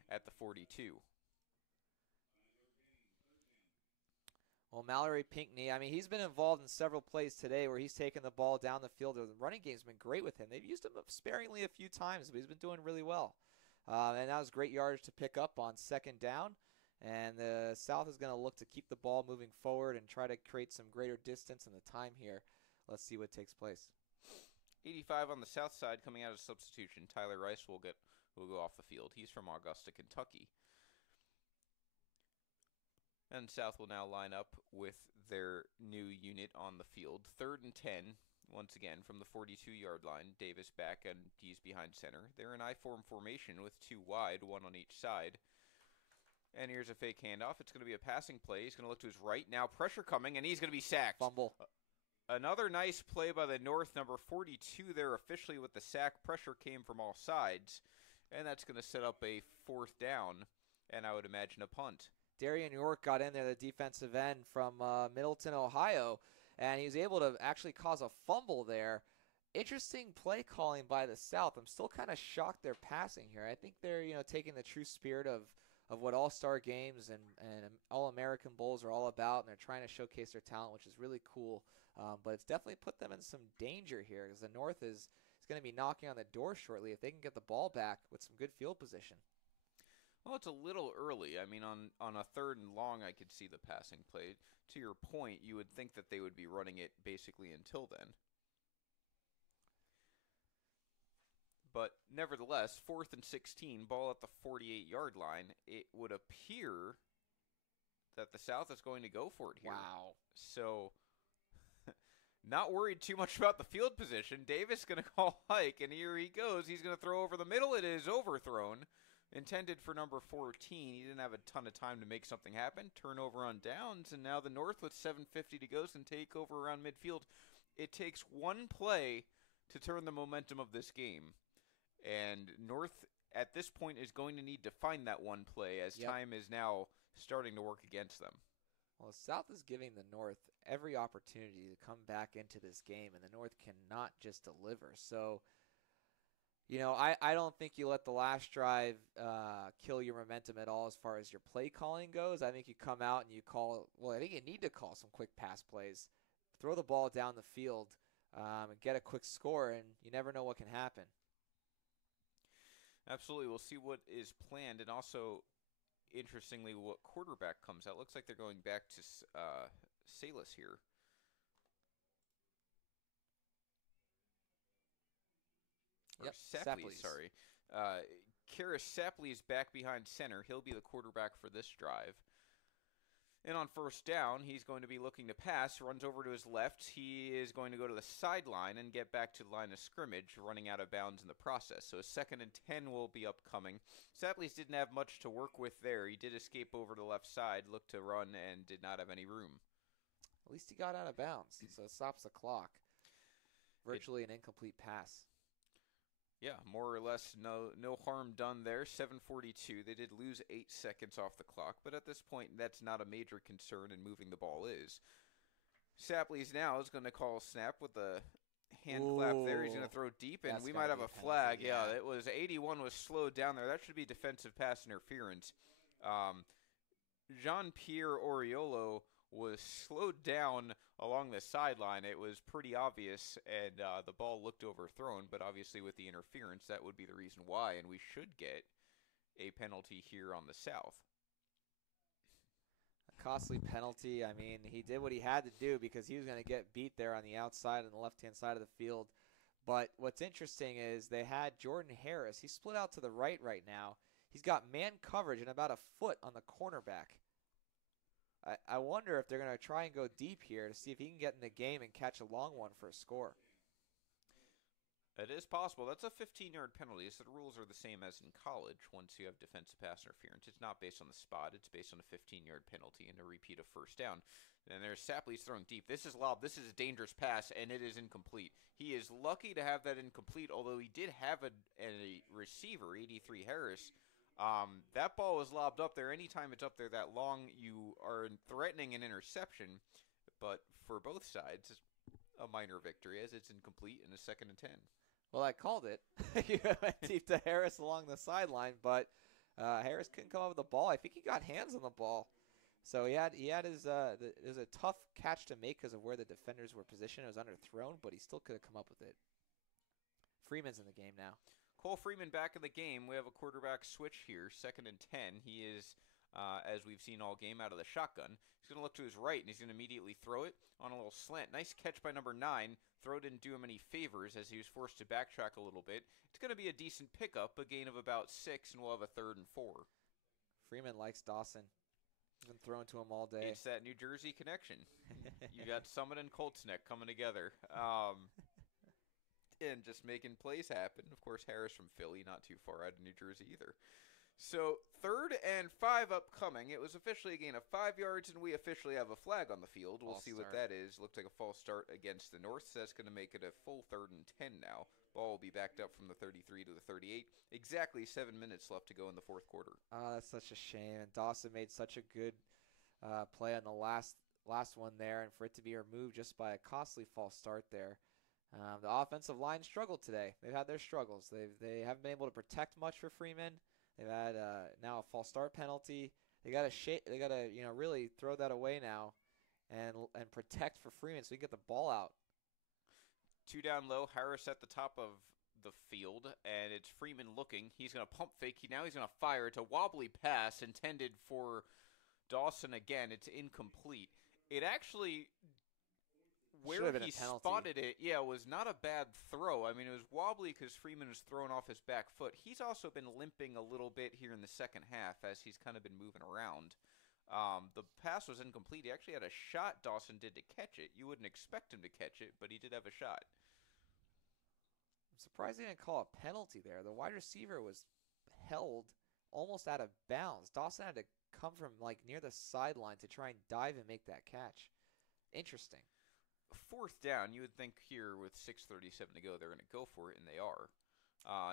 at the 42. Well, Mallory Pinckney, he's been involved in several plays today where he's taken the ball down the field. The running game's been great with him. They've used him sparingly a few times, but he's been doing really well. And that was great yardage to pick up on second down. And the South is going to look to keep the ball moving forward and try to create some greater distance in the time here. Let's see what takes place. 85 on the South side coming out of substitution. Tyler Rice will go off the field. He's from Augusta, Kentucky. And South will now line up with their new unit on the field. 3rd and 10, once again, from the 42-yard line. Davis back, and he's behind center. They're in I-form formation with 2 wide, 1 on each side. And here's a fake handoff. It's going to be a passing play. He's going to look to his right. Now pressure coming, and he's going to be sacked. Fumble. Another nice play by the North, number 42 there officially with the sack. Pressure came from all sides, and that's going to set up a 4th down, and I would imagine a punt. Darian York got in there, the defensive end from Middleton, Ohio, and he was able to actually cause a fumble there. Interesting play calling by the South. I'm still kind of shocked they're passing here. I think they're taking the true spirit of what All-Star games and All-American Bowls are all about, and they're trying to showcase their talent, which is really cool. But it's definitely put them in some danger here because the North is going to be knocking on the door shortly if they can get the ball back with some good field position. Well, it's a little early. I mean, on a 3rd and long, I could see the passing play. To your point, you would think that they would be running it basically until then. But nevertheless, 4th and 16, ball at the 48-yard line. It would appear that the South is going to go for it here. Wow. So, not worried too much about the field position. Davis going to call hike, and here he goes. He's going to throw over the middle. It is overthrown. Intended for number 14. He didn't have a ton of time to make something happen. Turnover on downs, and now the North with 7:50 to go can take over around midfield. It takes one play to turn the momentum of this game. And North, at this point, is going to need to find that one play as time is now starting to work against them. Well, the South is giving the North every opportunity to come back into this game, and the North cannot just deliver. So, I don't think you let the last drive kill your momentum at all as far as your play calling goes. I think you come out and you call, I think you need to call some quick pass plays. Throw the ball down the field and get a quick score, and you never know what can happen. Absolutely. We'll see what is planned, and also, interestingly, what quarterback comes out. Looks like they're going back to Salas here. Yep, Sapley, sorry. Karis Sapley is back behind center. He'll be the quarterback for this drive. And on 1st down, he's going to be looking to pass, runs over to his left. He is going to go to the sideline and get back to the line of scrimmage, running out of bounds in the process. So 2nd and 10 will be upcoming. Sapley's didn't have much to work with there. He did escape over to the left side, looked to run, and did not have any room. At least he got out of bounds, so it stops the clock. Virtually an incomplete pass. Yeah, more or less no harm done there. 7:42. They did lose 8 seconds off the clock, but at this point, that's not a major concern, and moving the ball is. Sapley's now is going to call a snap with a hand clap there. He's going to throw deep, and we might have a flag. Yeah, it was 81 was slowed down there. That should be defensive pass interference. Jean-Pierre Oriolo was slowed down along the sideline. It was pretty obvious, and the ball looked overthrown, but obviously with the interference, that would be the reason why, and we should get a penalty here on the South. A costly penalty. I mean, he did what he had to do because he was going to get beat there on the outside and the left-hand side of the field. But what's interesting is they had Jordan Harris. He's split out to the right now. He's got man coverage and about a foot on the cornerback. I wonder if they're going to try and go deep here to see if he can get in the game and catch a long one for a score. It is possible. That's a 15-yard penalty, so the rules are the same as in college once you have defensive pass interference. It's not based on the spot. It's based on a 15-yard penalty and a repeat of 1st down. And there's Sapley's throwing deep. This is lob. This is a dangerous pass, and it is incomplete. He is lucky to have that incomplete, although he did have a receiver, 83 Harris. That ball was lobbed up there. Anytime it's up there that long, you are threatening an interception. But for both sides, it's a minor victory as it's incomplete in a 2nd and 10. Well, I called it. You went deep to Harris along the sideline, but Harris couldn't come up with the ball. I think he got hands on the ball. So he had his it was a tough catch to make because of where the defenders were positioned. It was underthrown, but he still could have come up with it. Freeman's in the game now. Cole Freeman back in the game. We have a quarterback switch here, 2nd and 10. He is, as we've seen all game, out of the shotgun. He's going to look to his right, and he's going to immediately throw it on a little slant. Nice catch by number 9. Throw didn't do him any favors as he was forced to backtrack a little bit. It's going to be a decent pickup, a gain of about 6, and we'll have a 3rd and 4. Freeman likes Dawson. He's been thrown to him all day. It's that New Jersey connection. You got Summit and Colts Neck coming together. And just making plays happen. Of course, Harris from Philly, not too far out of New Jersey either. So 3rd and 5 upcoming. It was officially a gain of 5 yards, and we officially have a flag on the field. We'll see what that is. Looks like a false start against the North, so that's going to make it a full 3rd and 10 now. Ball will be backed up from the 33 to the 38. Exactly 7 minutes left to go in the 4th quarter. Oh, that's such a shame. And Dawson made such a good play on the last one there, and for it to be removed just by a costly false start there. The offensive line struggled today. They've had their struggles. They haven't been able to protect much for Freeman. They've had now a false start penalty. They got to really throw that away now, and protect for Freeman so he can get the ball out. 2 down low. Harris at the top of the field, and it's Freeman looking. He's going to pump fake. Now he's going to fire. It's a wobbly pass intended for Dawson again. It's incomplete. It actually, where he spotted it, was not a bad throw. I mean, it was wobbly because Freeman was thrown off his back foot. He's also been limping a little bit here in the second half as he's kind of been moving around. The pass was incomplete. He actually had a shot, Dawson did, to catch it. You wouldn't expect him to catch it, but he did have a shot. I'm surprised they didn't call a penalty there. The wide receiver was held almost out of bounds. Dawson had to come from near the sideline to try and dive and make that catch. Interesting. 4th down, you would think here with 6:37 to go, they're going to go for it, and they are.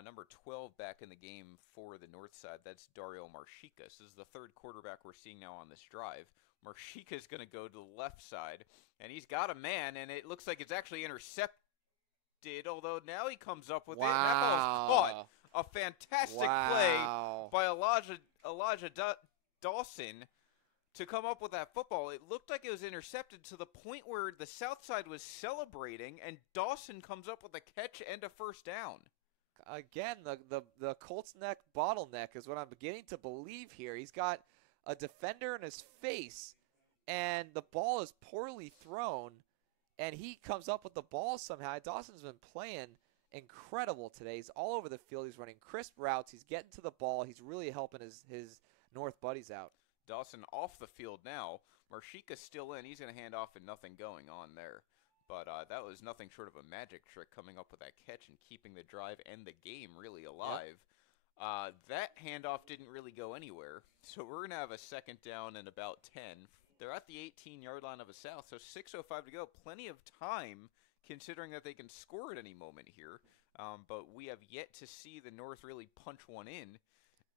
Number 12 back in the game for the north side, that's Dario Marchikas. This is the 3rd quarterback we're seeing now on this drive. Marchikas is going to go to the left side, and he's got a man, and it looks like it's actually intercepted, although now he comes up with it. And that ball's caught. A fantastic play by Elijah Dawson to come up with that football. It looked like it was intercepted to the point where the south side was celebrating, and Dawson comes up with a catch and a 1st down. Again, the Colts neck bottleneck is what I'm beginning to believe here. He's got a defender in his face, and the ball is poorly thrown, and he comes up with the ball somehow. Dawson's been playing incredible today. He's all over the field. He's running crisp routes. He's getting to the ball. He's really helping his North buddies out. Dawson off the field now. Marchikas still in. He's going to hand off and nothing going on there. But that was nothing short of a magic trick coming up with that catch and keeping the drive and the game really alive. Yep. That handoff didn't really go anywhere. So we're going to have a 2nd down and about 10. They're at the 18-yard line of the South, so 6:05 to go. Plenty of time considering that they can score at any moment here. But we have yet to see the North really punch one in.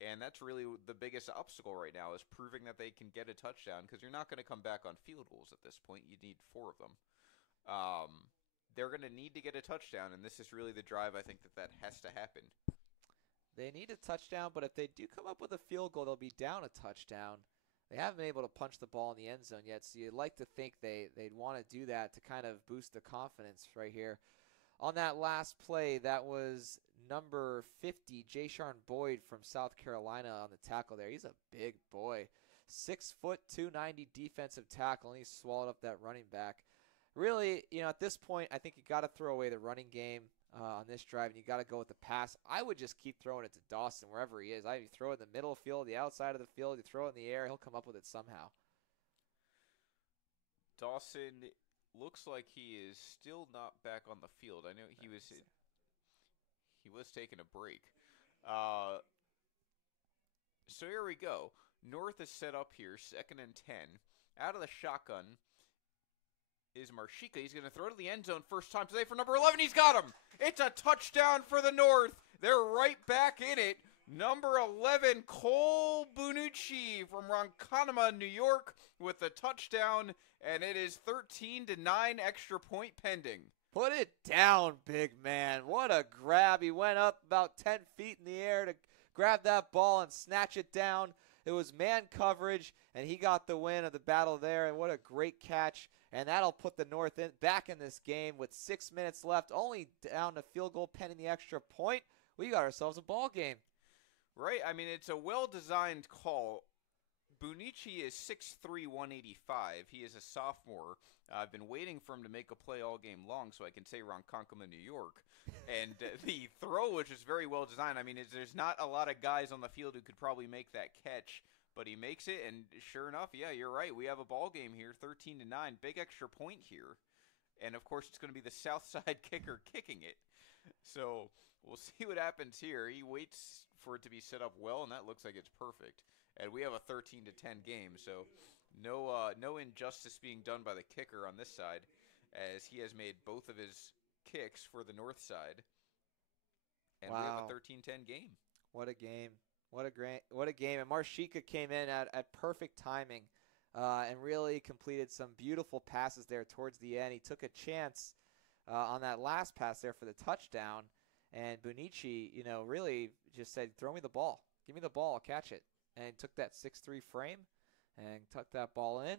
And that's really the biggest obstacle right now, is proving that they can get a touchdown, because you're not going to come back on field goals at this point. You need 4 of them. They're going to need to get a touchdown, and this is really the drive I think that has to happen. They need a touchdown, but if they do come up with a field goal, they'll be down a touchdown. They haven't been able to punch the ball in the end zone yet, so you'd like to think they'd want to do that to kind of boost the confidence right here. On that last play, that was number 50, Jashawn Boyd from South Carolina on the tackle there. He's a big boy. 6 foot, 290 defensive tackle, and he swallowed up that running back. Really, at this point, I think you got to throw away the running game on this drive, and you got to go with the pass. I would just keep throwing it to Dawson wherever he is. You throw it in the middle of the field, the outside of the field, you throw it in the air, he'll come up with it somehow. Dawson looks like he is still not back on the field. I know he was taking a break. So here we go. North is set up here, 2nd and 10. Out of the shotgun is Marchikas. He's going to throw to the end zone first time today for number 11. He's got him. It's a touchdown for the North. They're right back in it. Number 11, Cole Bonucci from Ronkonkoma, New York, with the touchdown, and it is 13-9, extra point pending. Put it down, big man. What a grab. He went up about 10 feet in the air to grab that ball and snatch it down. It was man coverage, and he got the win of the battle there, and what a great catch. And that'll put the North back in this game with 6 minutes left, only down to field goal pending the extra point. We got ourselves a ball game. Right. I mean, it's a well-designed call. Bonucci is 6'3", 185. He is a sophomore. I've been waiting for him to make a play all game long so I can say Ronkonkoma, New York. And the throw, which is very well designed. I mean, there's not a lot of guys on the field who could probably make that catch. But he makes it, and sure enough, yeah, you're right. We have a ball game here, 13-9. Big extra point here. And, of course, it's going to be the south side kicker kicking it. So we'll see what happens here. He waits for it to be set up well, and that looks like it's perfect. And we have a 13-10 game, so no injustice being done by the kicker on this side, as he has made both of his kicks for the north side. And we have a Wow. 13-10 game. What a game. What a game. And Marshika came in at perfect timing and really completed some beautiful passes there towards the end. He took a chance on that last pass there for the touchdown. And Bunichi, really just said, throw me the ball. Give me the ball. I'll catch it. And took that 6-3 frame and tucked that ball in.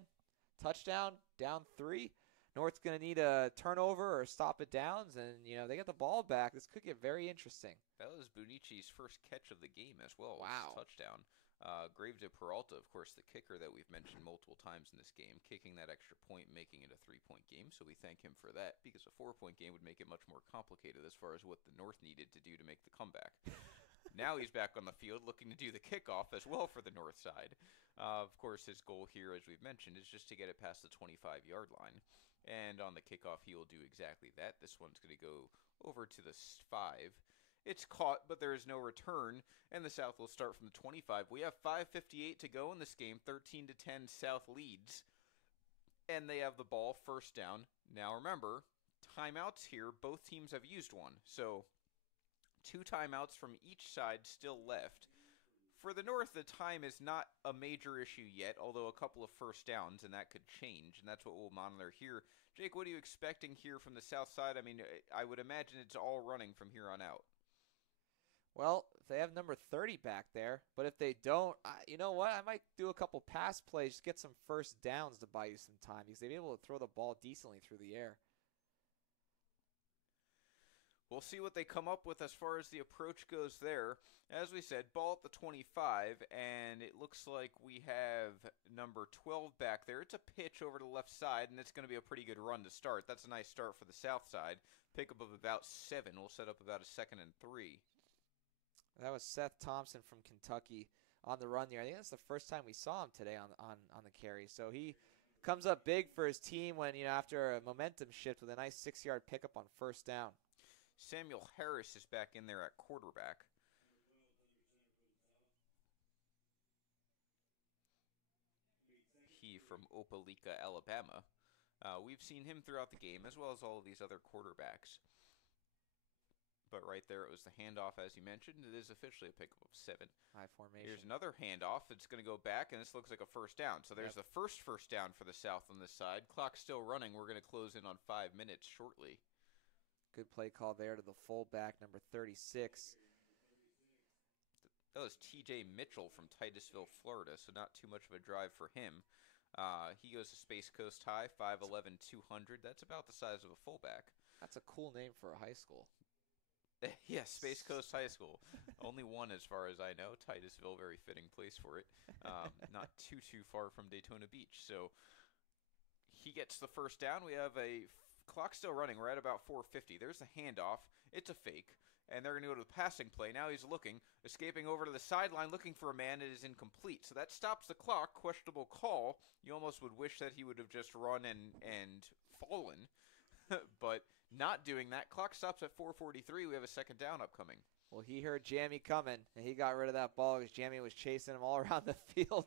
Touchdown, down 3. North's going to need a turnover or stop it downs, and, they get the ball back. This could get very interesting. That was Bunici's first catch of the game as well. Wow. Touchdown. Graves de Peralta, of course, the kicker that we've mentioned multiple times in this game, kicking that extra point, making it a 3-point game. So we thank him for that, because a 4-point game would make it much more complicated as far as what the North needed to do to make the comeback. Now he's back on the field looking to do the kickoff as well for the North side. Of course, his goal here, as we've mentioned, is just to get it past the 25-yard line. And on the kickoff, he will do exactly that. This one's going to go over to the 5. It's caught, but there is no return, and the South will start from the 25. We have 5:58 to go in this game. 13-10 South leads, and they have the ball first down. Now remember, timeouts here. Both teams have used one, so 2 timeouts from each side still left. For the North, the time is not a major issue yet, although a couple of first downs, and that could change, and that's what we'll monitor here. Jake, what are you expecting here from the South side? I mean, I would imagine it's all running from here on out. Well, if they have number 30 back there, but if they don't, you know what? I might do a couple pass plays, just get some first downs to buy you some time, because they'd be able to throw the ball decently through the air. We'll see what they come up with as far as the approach goes there. As we said, ball at the 25, and it looks like we have number 12 back there. It's a pitch over to the left side, and it's going to be a pretty good run to start. That's a nice start for the South side. Pickup of about 7. We'll set up about a 2nd and 3. That was Seth Thompson from Kentucky on the run there. I think that's the first time we saw him today on the carry. So he comes up big for his team when, after a momentum shift with a nice 6-yard pickup on first down. Samuel Harris is back in there at quarterback. He from Opelika, Alabama. We've seen him throughout the game, as well as all of these other quarterbacks. But right there, it was the handoff, as you mentioned. It is officially a pickup of 7. High formation. Here's another handoff. It's going to go back, and this looks like a first down. So there's the first down for the South on this side. Clock's still running. We're going to close in on 5 minutes shortly. Good play call there to the fullback, number 36. That was T.J. Mitchell from Titusville, Florida, so not too much of a drive for him. He goes to Space Coast High, 5'11", 200. That's about the size of a fullback. That's a cool name for a high school. Yes, Space Coast High School. Only one as far as I know. Titusville, very fitting place for it. Not too far from Daytona Beach. So he gets the first down. We have a clock still running. We're at about 4:50. There's the handoff. It's a fake. And they're going to go to the passing play. Now he's looking, escaping over to the sideline, looking for a man. It is incomplete. So that stops the clock. Questionable call. You almost would wish that he would have just run and fallen. But not doing that. Clock stops at 4:43. We have a second down upcoming. Well, he heard Jamie coming, and he got rid of that ball because Jamie was chasing him all around the field.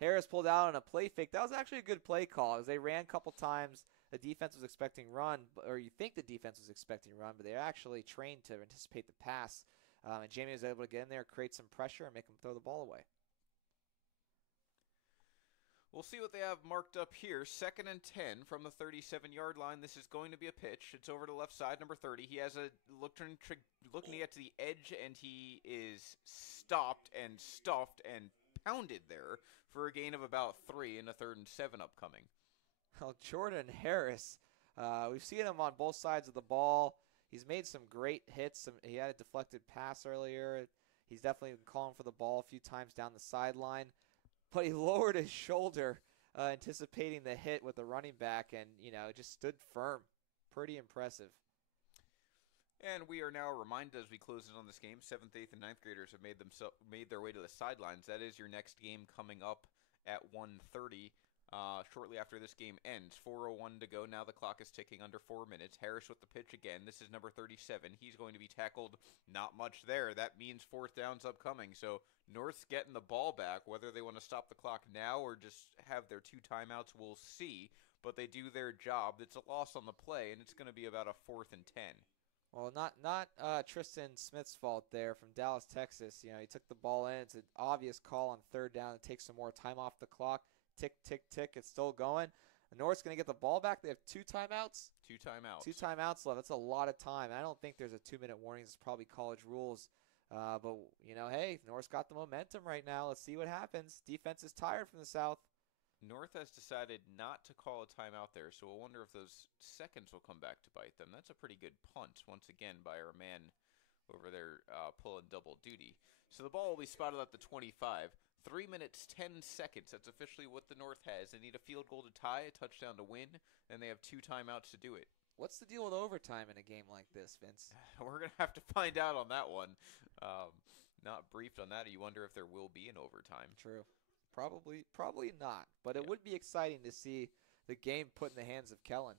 Harris pulled out on a play fake. That was actually a good play call, as they ran a couple times. The defense was expecting run, or you think the defense was expecting run, but they're actually trained to anticipate the pass. And Jamie was able to get in there, create some pressure, and make him throw the ball away. We'll see what they have marked up here. 2nd and 10 from the 37-yard line. This is going to be a pitch. It's over to the left side, number 30. He has a looking to get to the edge, and he is stopped and stuffed and pounded there for a gain of about 3 and a 3rd and 7 upcoming. Well, Jordan Harris, we've seen him on both sides of the ball. He's made some great hits. He had a deflected pass earlier. He's definitely been calling for the ball a few times down the sideline. But he lowered his shoulder, anticipating the hit with the running back, and, just stood firm. Pretty impressive. And we are now reminded as we close in on this game, 7th, 8th, and 9th graders have made their way to the sidelines. That is your next game coming up at 1:30. shortly after this game ends. 4:01 to go. Now the clock is ticking under 4 minutes. Harris with the pitch again. This is number 37. He's going to be tackled. Not much there. That means fourth down's upcoming. So North's getting the ball back. Whether they want to stop the clock now or just have their 2 timeouts, we'll see. But they do their job. It's a loss on the play, and it's going to be about a 4th and 10. Well, not Tristan Smith's fault there from Dallas, Texas. You know, he took the ball in. It's an obvious call on 3rd down to take some more time off the clock. Tick, tick, tick. It's still going. North's going to get the ball back. They have 2 timeouts. 2 timeouts. 2 timeouts left. That's a lot of time. I don't think there's a 2-minute warning. It's probably college rules. But, you know, hey, North's got the momentum right now. Let's see what happens. Defense is tired from the South. North has decided not to call a timeout there, so we'll wonder if those seconds will come back to bite them. That's a pretty good punt, once again, by our man over there pulling double duty. So the ball will be spotted at the 25. 3 minutes, 10 seconds. That's officially what the North has. They need a field goal to tie, a touchdown to win, and they have 2 timeouts to do it. What's the deal with overtime in a game like this, Vince? We're going to have to find out on that one. Not briefed on that. You wonder if there will be an overtime. True. Probably not. But it would be exciting to see the game put in the hands of Kellen.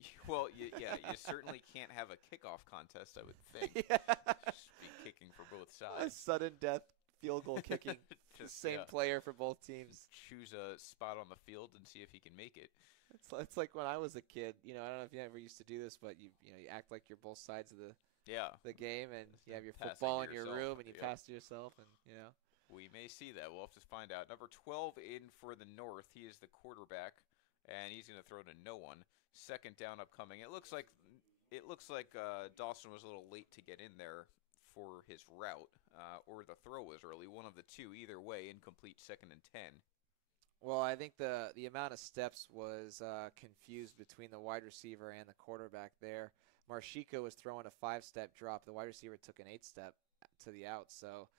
You certainly can't have a kickoff contest, I would think. Yeah. Just be kicking for both sides. A sudden death field goal kicking. Same player for both teams. Choose a spot on the field and see if he can make it. It's like when I was a kid. You know, I don't know if you ever used to do this, but you act like you're both sides of the game, and you have your football in your room, and you pass to yourself, and you know. We may see that. We'll have to find out. Number 12 in for the North. He is the quarterback, and he's going to throw to no one. 2nd down upcoming. It looks like Dawson was a little late to get in there for his route, or the throw was early. One of the two. Either way, incomplete. 2nd and 10. Well, I think the amount of steps was confused between the wide receiver and the quarterback there. Marshika was throwing a 5-step drop. The wide receiver took an 8-step to the out, so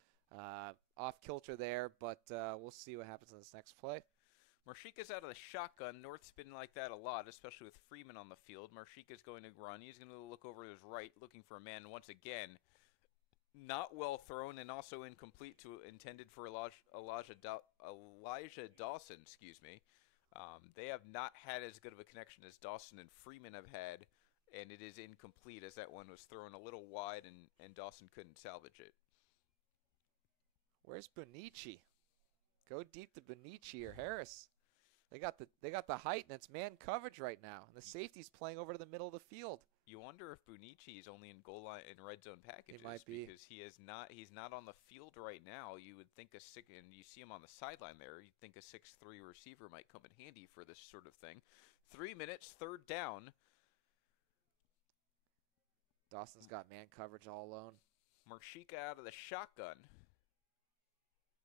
off kilter there, but we'll see what happens in this next play. Marshika's out of the shotgun. North's been like that a lot, especially with Freeman on the field. Marshika's going to run. He's going to look over to his right, looking for a man once again. Not well thrown and also incomplete intended for Elijah Dawson. They have not had as good of a connection as Dawson and Freeman have had, and it is incomplete as that one was thrown a little wide and Dawson couldn't salvage it. Where's Bonici? Go deep to Bonici or Harris. They got the height, and it's man coverage right now. And the safety's playing over to the middle of the field. You wonder if Bonici is only in goal line in red zone packages. He might be, because he's not on the field right now. You would think and you see him on the sideline there. You'd think a 6'3" receiver might come in handy for this sort of thing. 3 minutes, 3rd down. Dawson's got man coverage all alone. Marshika out of the shotgun.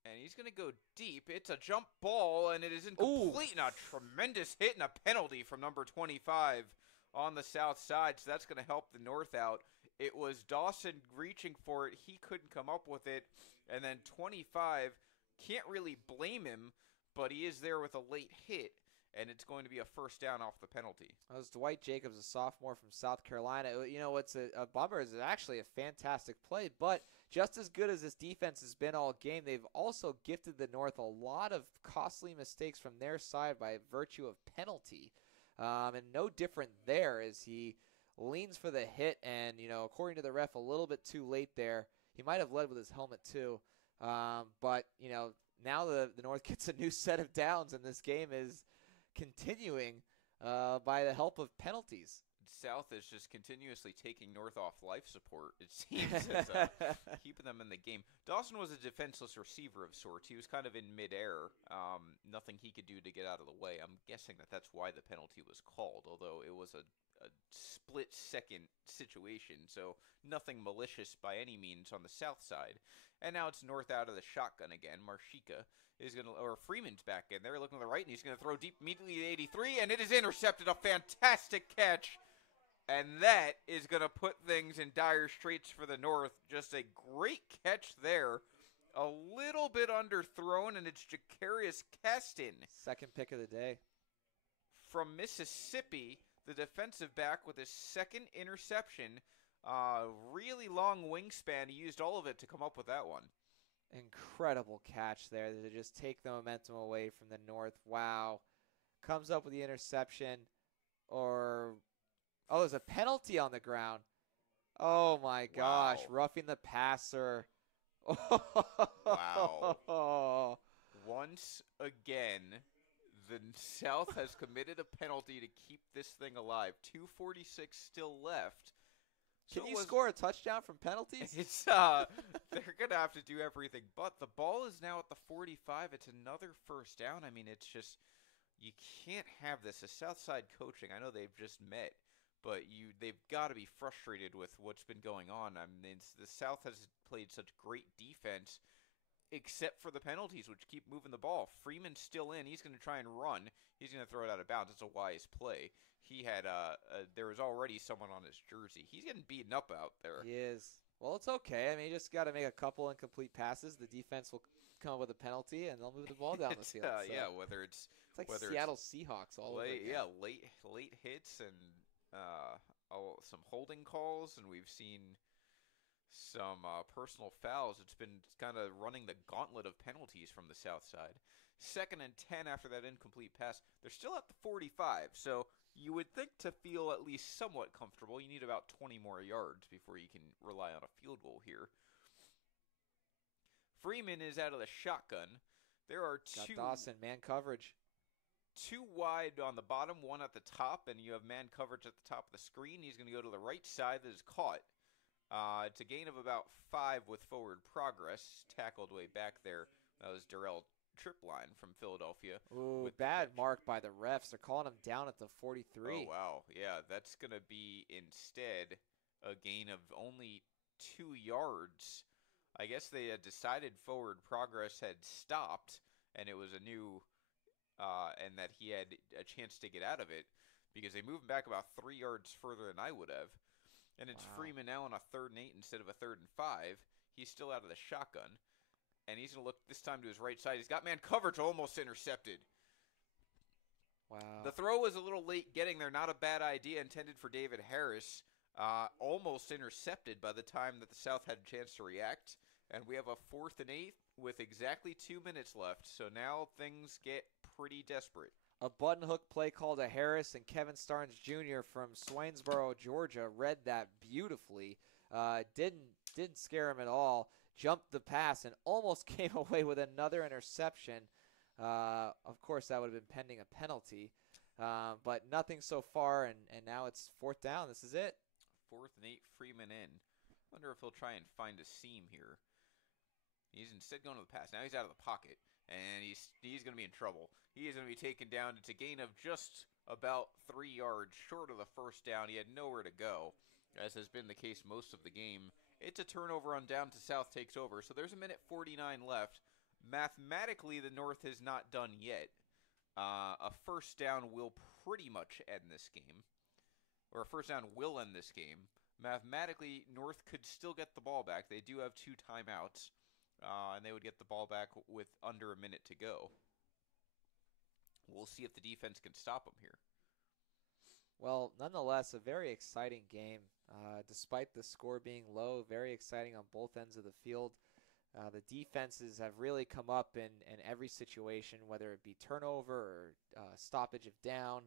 And he's going to go deep. It's a jump ball, and it is incomplete. And a tremendous hit and a penalty from number 25 on the south side. So that's going to help the North out. It was Dawson reaching for it. He couldn't come up with it. And then 25, can't really blame him, but he is there with a late hit. And it's going to be a 1st down off the penalty. That was Dwight Jacobs, a sophomore from South Carolina. You know, what's a bummer is it's actually a fantastic play, but just as good as this defense has been all game, they've also gifted the North a lot of costly mistakes from their side by virtue of penalty. And no different there as he leans for the hit and, you know, according to the ref, a little bit too late there. He might have led with his helmet too. But, you know, now the North gets a new set of downs, and this game is continuing by the help of penalties. South is just continuously taking North off life support, it seems, as keeping them in the game. Dawson was a defenseless receiver of sorts. He was kind of in midair. Nothing he could do to get out of the way. I'm guessing that's why the penalty was called, although it was a split-second situation, so nothing malicious by any means on the south side. And now it's North out of the shotgun again. Marshika is going to, or Freeman's back in there, looking to the right, and he's going to throw deep immediately to 83, and it is intercepted. A fantastic catch. And that is going to put things in dire straits for the North. Just a great catch there. A little bit underthrown, and it's Jacarius Keston. 2nd pick of the day. From Mississippi, the defensive back with his 2nd interception. Really long wingspan. He used all of it to come up with that one. Incredible catch there to just take the momentum away from the North. Wow. comes up with the interception. Oh, there's a penalty on the ground. Oh, my gosh. Wow. Roughing the passer. Wow. Once again, the South has committed a penalty to keep this thing alive. 2:46 still left. Can you score a touchdown from penalties? It's they're gonna have to do everything. But the ball is now at the 45. It's another first down. I mean, it's just you can't have this. The Southside coaching. I know they've just met, but they've got to be frustrated with what's been going on. I mean, the South has played such great defense, except for the penalties, which keep moving the ball. Freeman's still in. He's going to try and run. He's going to throw it out of bounds. It's a wise play. He had there was already someone on his jersey. He's getting beaten up out there. He is. Well, it's okay. I mean, you just got to make a couple incomplete passes. The defense will come up with a penalty, and they'll move the ball down the field. So. Yeah, whether it's like Seattle Seahawks all over again. Yeah, late hits and some holding calls, and we've seen some personal fouls. It's been kind of running the gauntlet of penalties from the South Side. 2nd and 10 after that incomplete pass. They're still at the 45, so you would think to feel at least somewhat comfortable, you need about 20 more yards before you can rely on a field goal here. Freeman is out of the shotgun. There are two. Got Dawson, man coverage. 2 wide on the bottom, 1 at the top, and you have man coverage at the top of the screen. He's going to go to the right side that is caught. It's a gain of about 5 with forward progress. Tackled way back there. That was Darrell Tripline from Philadelphia. Ooh, bad mark by the refs. They're calling him down at the 43. Oh, wow. Yeah, that's going to be instead a gain of only 2 yards. I guess they had decided forward progress had stopped, and it was a new, and that he had a chance to get out of it, because they moved him back about 3 yards further than I would have. And it's Freeman now on a 3rd and 8 instead of a 3rd and 5. He's still out of the shotgun. And he's going to look this time to his right side. He's got man coverage, almost intercepted. Wow. The throw was a little late getting there. Not a bad idea intended for David Harris. Almost intercepted by the time that the South had a chance to react. And we have a 4th and 8 with exactly 2 minutes left. So now things get pretty desperate. A button hook play call to Harris, and Kevin Starnes Jr. from Swainsboro, Georgia, read that beautifully. Didn't scare him at all. Jumped the pass and almost came away with another interception. Of course, that would have been pending a penalty. But nothing so far, and now it's 4th down. This is it. 4th and 8, Freeman in. Wonder if he'll try and find a seam here. He's instead going to the pass. Now he's out of the pocket, and he's going to be in trouble. He is going to be taken down. It's a gain of just about 3 yards short of the first down. He had nowhere to go, as has been the case most of the game. It's a turnover on down to South takes over. So there's a minute 49 left. Mathematically, the North is not done yet. A first down will pretty much end this game. Or a first down will end this game. Mathematically, North could still get the ball back. They do have 2 timeouts. And they would get the ball back with under a minute to go. We'll see if the defense can stop them here. Well, nonetheless, a very exciting game. Despite the score being low, very exciting on both ends of the field. The defenses have really come up in every situation, whether it be turnover or stoppage of down.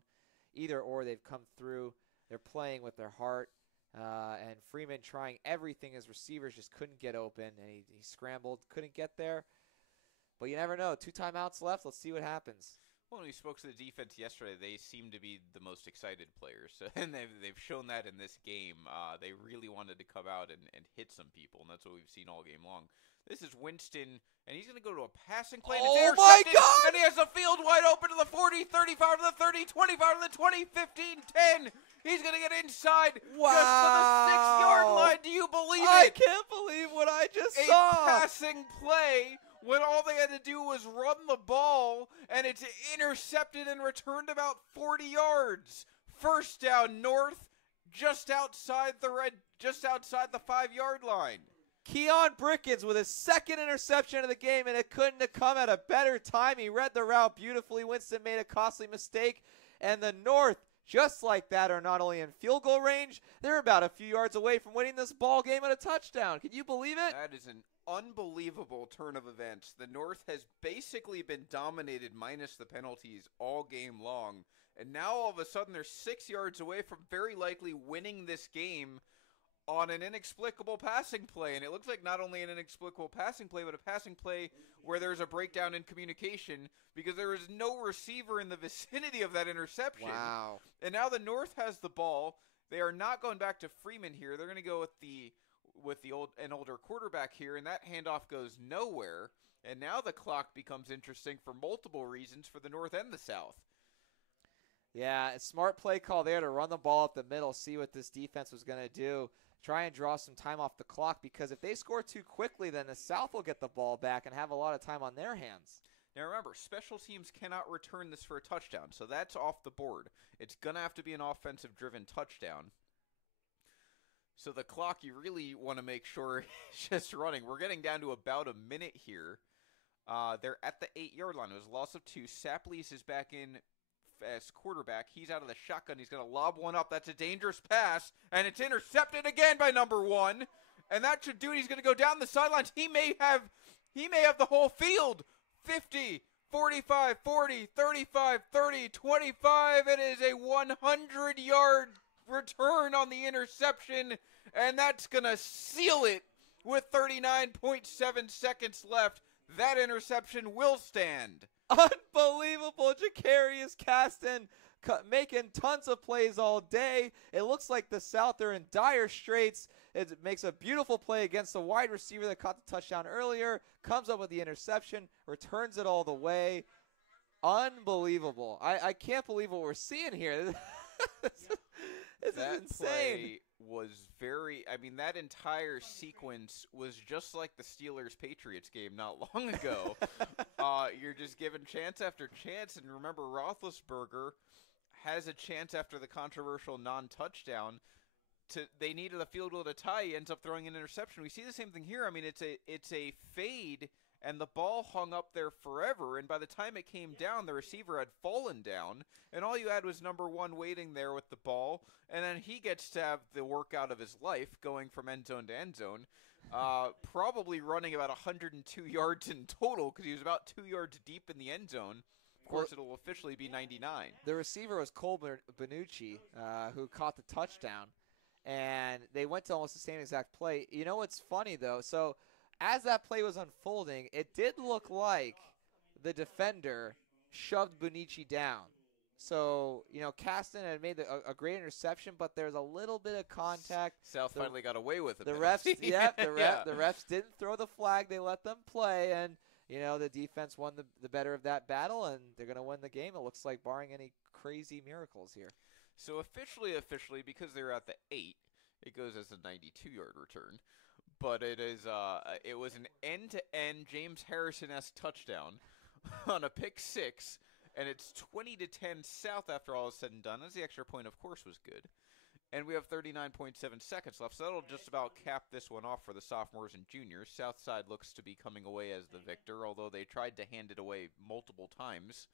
Either or, they've come through. They're playing with their heart. And Freeman trying everything. His receivers just couldn't get open, and he scrambled, couldn't get there. But you never know. 2 timeouts left. Let's see what happens. Well, when we spoke to the defense yesterday, they seem to be the most excited players, and they've shown that in this game. They really wanted to come out and hit some people, and that's what we've seen all game long. This is Winston, and he's going to go to a passing play. And oh, my God! And he has the field wide open to the 40, 35 to the 30, 25 to the 20, 15, 10. He's going to get inside just to the 6-yard line. Do you believe it? I can't believe what I just saw. A passing play when all they had to do was run the ball, and it's intercepted and returned about 40 yards. First down, North, just outside the 5-yard line. Keon Brickens with his 2nd interception of the game, and it couldn't have come at a better time. He read the route beautifully. Winston made a costly mistake, and the North, just like that, are not only in field goal range, they're about a few yards away from winning this ball game at a touchdown. Can you believe it? That is an unbelievable turn of events. The North has basically been dominated minus the penalties all game long. And now all of a sudden they're 6 yards away from very likely winning this game on an inexplicable passing play. And it looks like not only an inexplicable passing play, but a passing play where there's a breakdown in communication because there is no receiver in the vicinity of that interception. Wow. And now the North has the ball. They are not going back to Freeman here. They're going to go with an older quarterback here, and that handoff goes nowhere. And now the clock becomes interesting for multiple reasons for the North and the South. Yeah, a smart play call there to run the ball up the middle, see what this defense was going to do, try and draw some time off the clock, because if they score too quickly, then the South will get the ball back and have a lot of time on their hands. Now remember, special teams cannot return this for a touchdown, so that's off the board. It's going to have to be an offensive-driven touchdown. So the clock, you really want to make sure is just running. We're getting down to about a minute here. They're at the 8-yard line. It was a loss of 2. Saplees is back in as quarterback. He's out of the shotgun. He's going to lob one up. That's a dangerous pass, and it's intercepted again by number 1. And that should do it. He's going to go down the sidelines. He may have the whole field. 50, 45, 40, 35, 30, 25. It is a 100-yard return on the interception, and that's going to seal it with 39.7 seconds left. That interception will stand. Unbelievable. Jacarius Caston making tons of plays all day. It looks like the South are in dire straits. It makes a beautiful play against the wide receiver that caught the touchdown earlier, comes up with the interception, returns it all the way. Unbelievable. I can't believe what we're seeing here. This is insane. Play was that entire sequence was just like the Steelers-Patriots game not long ago. You're just given chance after chance, and remember, Roethlisberger has a chance after the controversial non-touchdown. They needed a field goal to tie. He ends up throwing an interception. We see the same thing here. I mean, it's a fade, and the ball hung up there forever. And by the time it came down, the receiver had fallen down, and all you had was number 1 waiting there with the ball. And then he gets to have the workout of his life, going from end zone to end zone, probably running about 102 yards in total because he was about 2 yards deep in the end zone. Of course, it'll officially be 99. The receiver was Cole Benucci, who caught the touchdown. And they went to almost the same exact play. You know what's funny, though? So as that play was unfolding, it did look like the defender shoved Benucci down. So, Caston had made a great interception, but there's a little bit of contact. South finally got away with it. The refs, the refs didn't throw the flag. They let them play, and, the defense won the better of that battle, and they're going to win the game, it looks like, barring any crazy miracles here. So officially, because they're at the 8, it goes as a 92-yard return. But it was an end-to-end James Harrison-esque touchdown on a pick 6, and it's 20-10 South after all is said and done, as the extra point, of course, was good. And we have 39.7 seconds left, so that'll just about cap this one off for the sophomores and juniors. Southside looks to be coming away as the victor, although they tried to hand it away multiple times.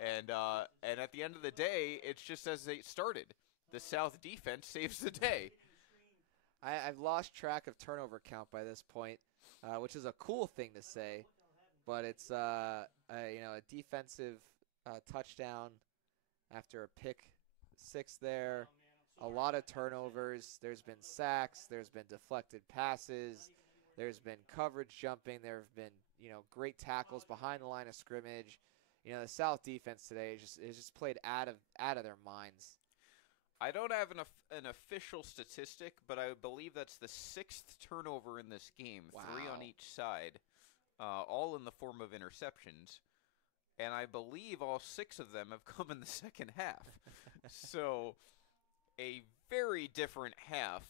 And at the end of the day, it's just as they started. The South defense saves the day. I've lost track of turnover count by this point, which is a cool thing to say, but it's a defensive touchdown after a pick 6 there. A lot of turnovers. There's been sacks. There's been deflected passes. There's been coverage jumping. There have been great tackles behind the line of scrimmage. The South defense today is just played out of their minds. I don't have an official statistic, but I believe that's the 6th turnover in this game. Wow. 3 on each side, all in the form of interceptions. And I believe all 6 of them have come in the second half. So a very different half.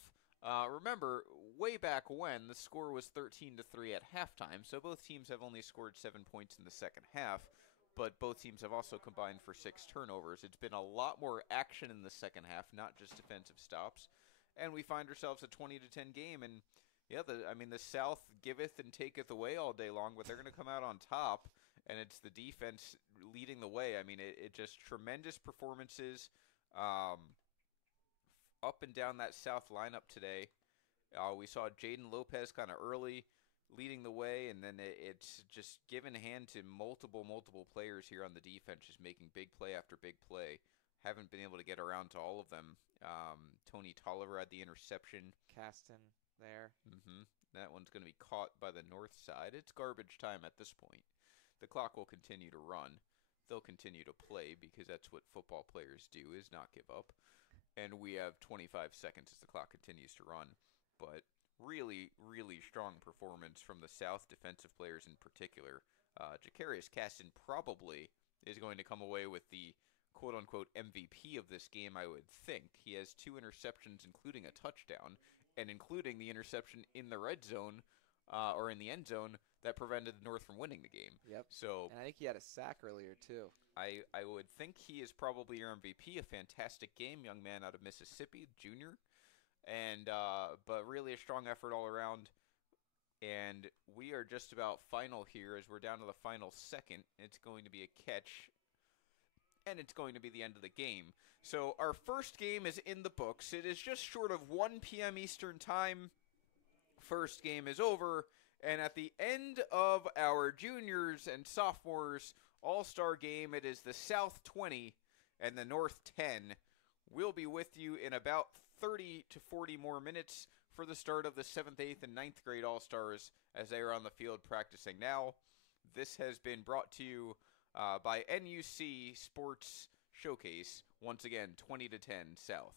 Remember, way back when, the score was 13-3 at halftime, so both teams have only scored 7 points in the second half. But both teams have also combined for 6 turnovers. It's been a lot more action in the second half, not just defensive stops. And we find ourselves a 20-10 game. And, the South giveth and taketh away all day long, but they're going to come out on top. And it's the defense leading the way. It just tremendous performances up and down that South lineup today. We saw Jaden Lopez kind of early leading the way, and then it's just given hand to multiple players here on the defense, just making big play after big play. Haven't been able to get around to all of them. Tony Tolliver had the interception. Caston there. That one's going to be caught by the north side. It's garbage time at this point. The clock will continue to run. They'll continue to play because that's what football players do, is not give up. And we have 25 seconds as the clock continues to run. But really strong performance from the South defensive players in particular. Jacarius Caston probably is going to come away with the quote-unquote MVP of this game, I would think. He has 2 interceptions, including a touchdown, and including the interception in the red zone, or in the end zone, that prevented the North from winning the game. Yep. So, and I think he had a sack earlier, too. I would think he is probably your MVP. A fantastic game, young man out of Mississippi, junior. And but really a strong effort all around. And we are just about final here as we're down to the final second. It's going to be a catch, and it's going to be the end of the game. So our first game is in the books. It is just short of 1 p.m. Eastern Time. First game is over, and at the end of our juniors and sophomores all-star game, it is the South 20 and the North 10. We'll be with you in about 30 to 40 more minutes for the start of the 7th, 8th, and 9th grade All-Stars as they are on the field practicing now. This has been brought to you by NUC Sports Showcase. Once again, 20 to 10 South.